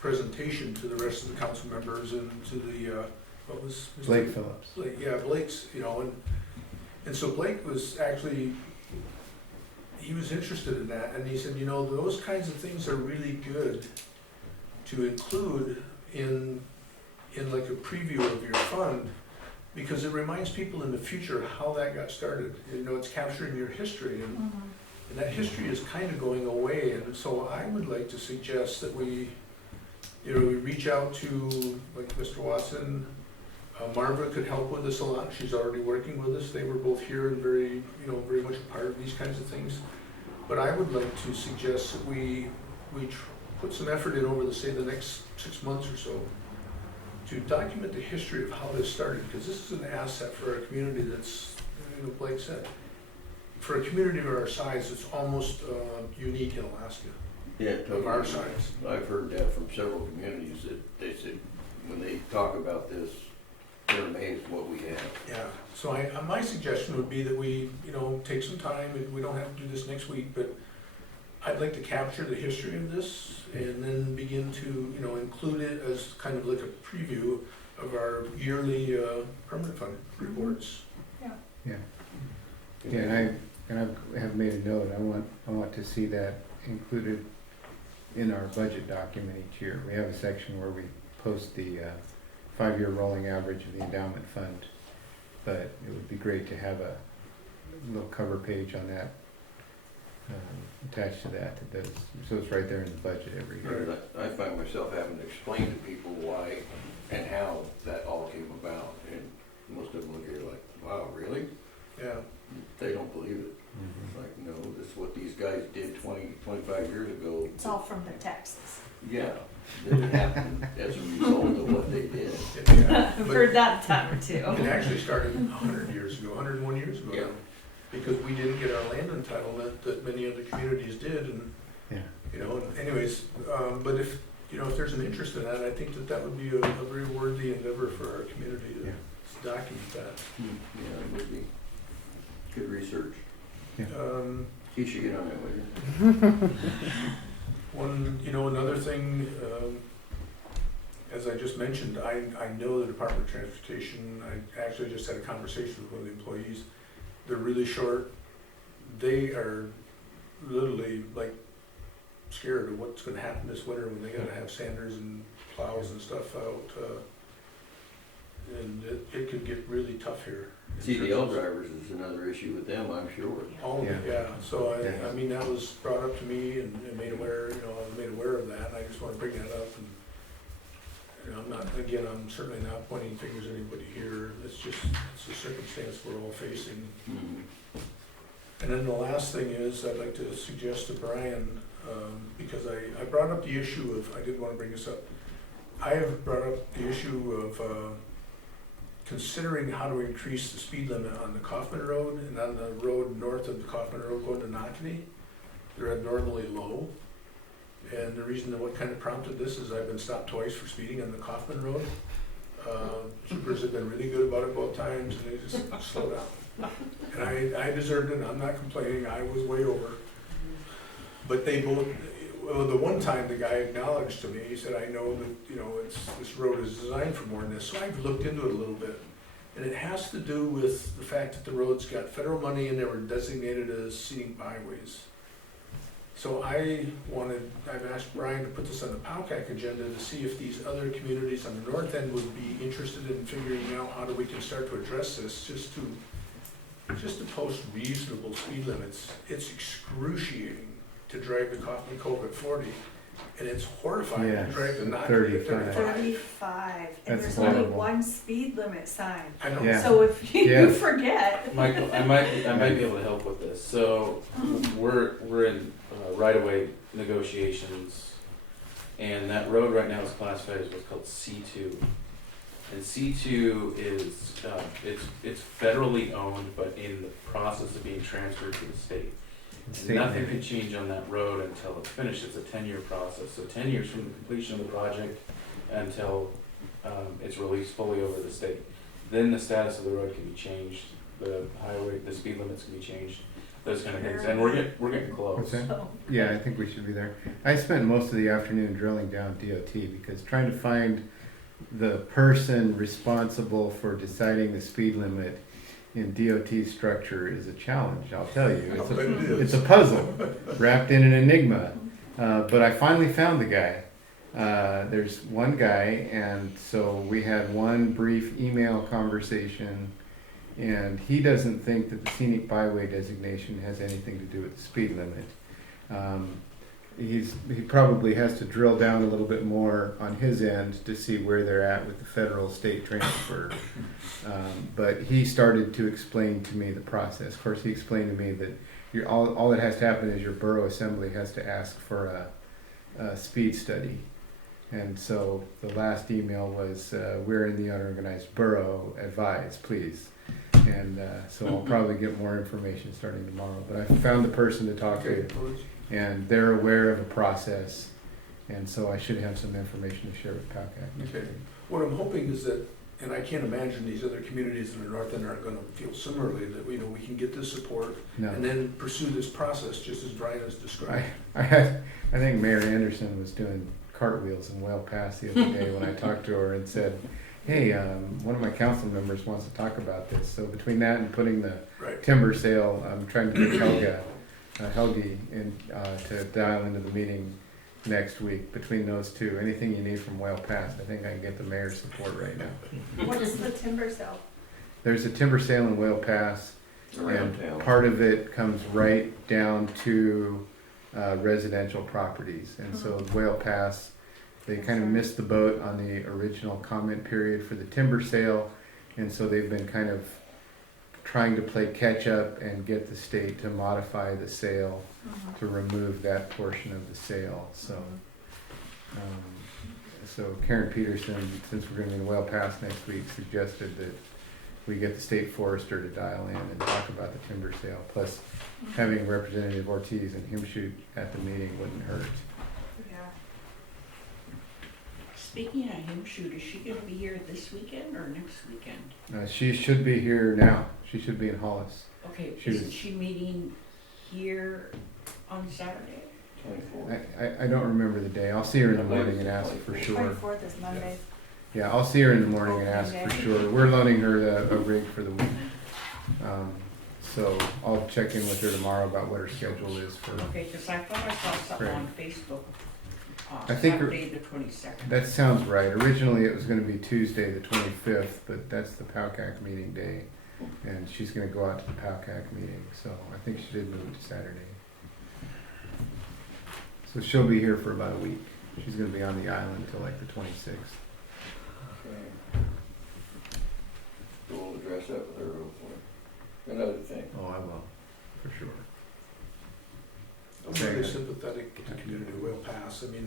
presentation to the rest of the council members and to the, what was? Mr. Blake Phillips. Blake's, and so Blake was actually, he was interested in that, and he said, those kinds of things are really good to include in like a preview of your fund, because it reminds people in the future how that got started. It's capturing your history, and that history is kind of going away. And so I would like to suggest that we reach out to, like Mr. Watson, Marva could help with this a lot, she's already working with us, they were both here and very, very much a part of these kinds of things. But I would like to suggest that we put some effort in over the next 6 months or so to document the history of how this started, because this is an asset for a community that's, Blake said, for a community of our size, it's almost unique in Alaska, Yeah, of our size. I've heard that from several communities that they said, when they talk about this, they're amazed what we have. Yeah, so my suggestion would be that we, take some time, and we don't have to do this next week, but I'd like to capture the history of this and then begin to, include it as kind of like a preview of our yearly permanent fund reports. Yeah, and I have made a note, I want to see that included in our budget document each year. We have a section where we post the 5-year rolling average of the endowment fund, but it would be great to have a little cover page on that attached to that does, so it's right there in the budget every year. I find myself having to explain to people why and how that all came about, and most of them look at it like, wow, really? Yeah. They don't believe it. It's like, no, this is what these guys did 20, 25 years ago. It's all from their taxes. Yeah, it happened as a result of what they did. Yeah, I've but heard that a time or two. it actually started 100 years ago, 101 years ago Yeah. now, because we didn't get our land entitlement that many other communities did, and Yeah. anyways, but if there's an interest in that, I think that would be a very worthy endeavor for our community to document that. Yeah, it would be good research. You should get on that later. Another thing, as I just mentioned, I know the Department of Transportation. I actually just had a conversation with one of the employees. They're really short. They are literally like scared of what's going to happen this winter when they got to have sanders and plows and stuff out. And it could get really tough here. CDL drivers is another issue with them, I'm sure. Oh, Yeah. yeah, so Yeah. I mean, that was brought up to me and made aware, I was made aware of that, and I just want to bring that up, and, I'm certainly not pointing fingers at anybody here, it's a circumstance we're all facing. Mhm. And then the last thing is, I'd like to suggest to Brian, because I brought up the issue of, I did want to bring this up, I have brought up the issue of, considering how to increase the speed limit on the Kaufman Road and on the road north of the Kaufman Road going to Nakani. They're abnormally low. And the reason that what kind of prompted this is I've been stopped twice for speeding on the Kaufman Road. Troopers have been really good about it both times, and they just slow down. And I deserved it, I'm not complaining, I was way over. But they both, the one time the guy acknowledged to me, he said, I know that, this road is designed for more than this, so I've looked into it a little bit. And it has to do with the fact that the road's got federal money and they were designated as scenic byways. So I've asked Brian to put this on the POWCAC agenda to see if these other communities on the north end would be interested in figuring out how we can start to address this, just to post reasonable speed limits. It's excruciating to drive to Kaufman Cove at 40, and it's horrifying to drive to Nakani at 35. 35, and That's there's only horrible. one speed limit sign. I know. Yeah. So if you Yeah. forget. Michael, I might be able to help with this. So we're in right-of-way negotiations, and that road right now is classified as what's called C2. And C2 is it's federally owned, but in the process of being transferred to the state. And nothing can change on that road until it's finished. It's a 10-year process. So 10 years from the completion of the project until it's released fully over the state. Then the status of the road can be changed. The highway, the speed limits can be changed. Those kind of things. And we're getting close. What's that? Yeah, I think we should be there. I spent most of the afternoon drilling down DOT because trying to find the person responsible for deciding the speed limit in DOT structure is a challenge, I'll tell you. It's a puzzle wrapped in an enigma. But I finally found the guy. There's one guy, and so we had one brief email conversation, and he doesn't think that the scenic byway designation has anything to do with the speed limit. he probably has to drill down a little bit more on his end to see where they're at with the federal state transfer. But he started to explain to me the process. Of course, he explained to me that all that has to happen is your borough assembly has to ask for a speed study. And so the last email was, we're in the unorganized borough, advise, please. And so I'll probably get more information starting tomorrow. But I found the person to talk to, and they're aware of the process. And so I should have some information to share with PowCat. Okay. What I'm hoping is that, and I can't imagine these other communities in the north end aren't gonna feel similarly, that we can get this support No. and then pursue this process just as Brian has described. I think Mayor Anderson was doing cartwheels in Whale Pass the other day when I talked to her and said, hey, one of my council members wants to talk about this. So between that and putting the Right. timber sale, I'm trying to get Helgi in, to dial into the meeting next week. Between those two, anything you need from Whale Pass, I think I can get the mayor's support right now. What is the timber sale? There's a timber sale in Whale Pass, Around and town. part of it comes right down to residential properties. And so Whale Pass, they kind of missed the boat on the original comment period for the timber sale, and so they've been kind of trying to play catch up and get the state to modify the sale to remove that portion of the sale. So, so Karen Peterson, since we're going to be in Whale Pass next week, suggested that we get the state forester to dial in and talk about the timber sale. Plus, having Representative Ortiz and Himshoot at the meeting wouldn't hurt. Yeah. Speaking of him shoot, is she gonna be here this weekend or next weekend? She should be here now. She should be in Hollis. Okay, She isn't was- she meeting here on Saturday? 24. I don't remember the day. I'll see her in the morning and ask for sure. 24th is Monday. Yeah, I'll see her in the morning and ask for sure. We're loaning her a rig for the week. So I'll check in with her tomorrow about what her schedule is for. Okay, cause I thought I saw something Great. on Facebook, I think her- Saturday the 22nd. That sounds right. Originally, it was gonna be Tuesday, the 25th, but that's the PowCAC meeting day. And she's gonna go out to the PowCAC meeting, so I think she did move it to Saturday. So she'll be here for about a week. She's gonna be on the island until like the 26th. Okay. So we'll dress up with her real quick. Another thing. Oh, I will, for sure. I'm really sympathetic to the community of Whale Pass. I mean,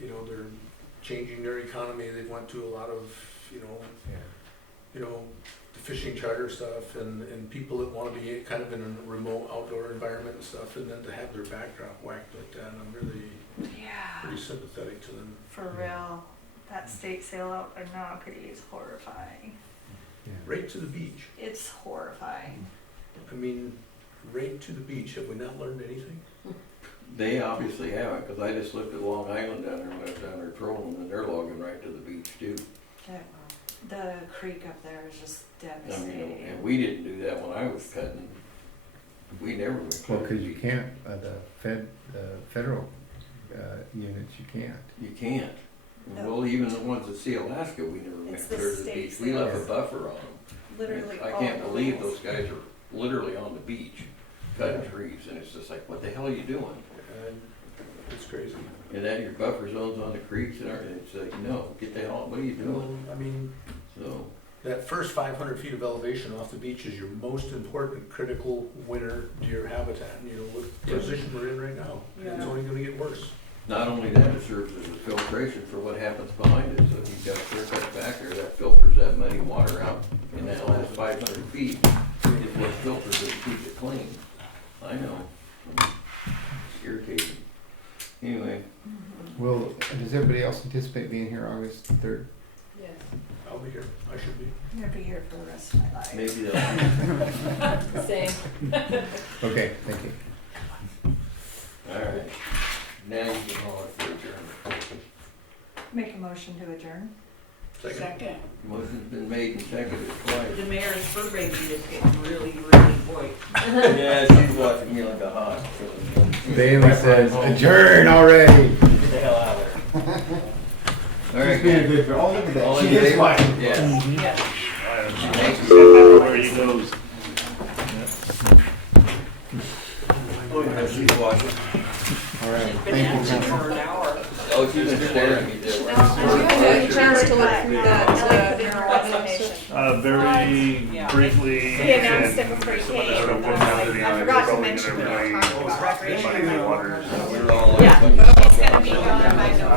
they're changing their economy. They went to a lot of, Yeah. the fishing charter stuff and people that want to be kind of in a remote outdoor environment and stuff, and then to have their backdrop whacked like that, I'm really Yeah. pretty sympathetic to them. For real. That state sale out in Naukri is horrifying. Yeah. Right to the beach. It's horrifying. I mean, right to the beach. Have we not learned anything? They obviously haven't, because I just looked at Long Island down there when I was down there trolling, and they're logging right to the beach too. The creek up there is just I mean, devastating. and we didn't do that when I was cutting. We never went. Well, because you can't, the federal units, you can't. You can't. No. Well, even the ones that see Alaska, we never went It's the clear to the states beach. We that left a are buffer on them. Literally I all can't the believe rules. those guys are literally on the beach cutting trees, and it's just like, what the hell are you doing? And it's crazy. And then your buffer zones on the creeks and everything, it's like, no, get the hell, what are you doing? I mean, So, that first 500 feet of elevation off the beach is your most important critical winter deer habitat. And what position we're in right now. Yeah. It's only gonna get worse. not only that, it serves as a filtration for what happens behind it. So if you've got a clear cut back there, that filters that muddy water out in that last 500 feet. It's what filters it, keeps it clean. I know. It's irritating. Anyway, Well, does everybody else anticipate being here August 3rd? Yes. I'll be here. I should be. I'm gonna be here for the rest of my life. maybe they'll, Same. Okay, thank you. all right. Now you can call it for adjournment. Make a motion to adjourn. Second. Motion's been made and seconded twice. The mayor's fur baby is getting really, really boy. Yeah, she's watching me like a hawk. Bailey says, adjourn already. Get the hell out of there. All right, being a guys. good girl. Oh, look at All that. in She is favor? watching. Yeah. Yeah. Thank you. Where he goes. Oh, yeah, she's watching. All right, She's been thank you, answering Council. for an hour. Oh, she's been staring at me there. Did you have a chance to look through that, Very Yeah. briefly. He announced it before he came. I don't know what happened. I forgot to Probably mention gonna we were really talking about recreation. muddy the waters. We're all. Yeah, it's gonna be done by November.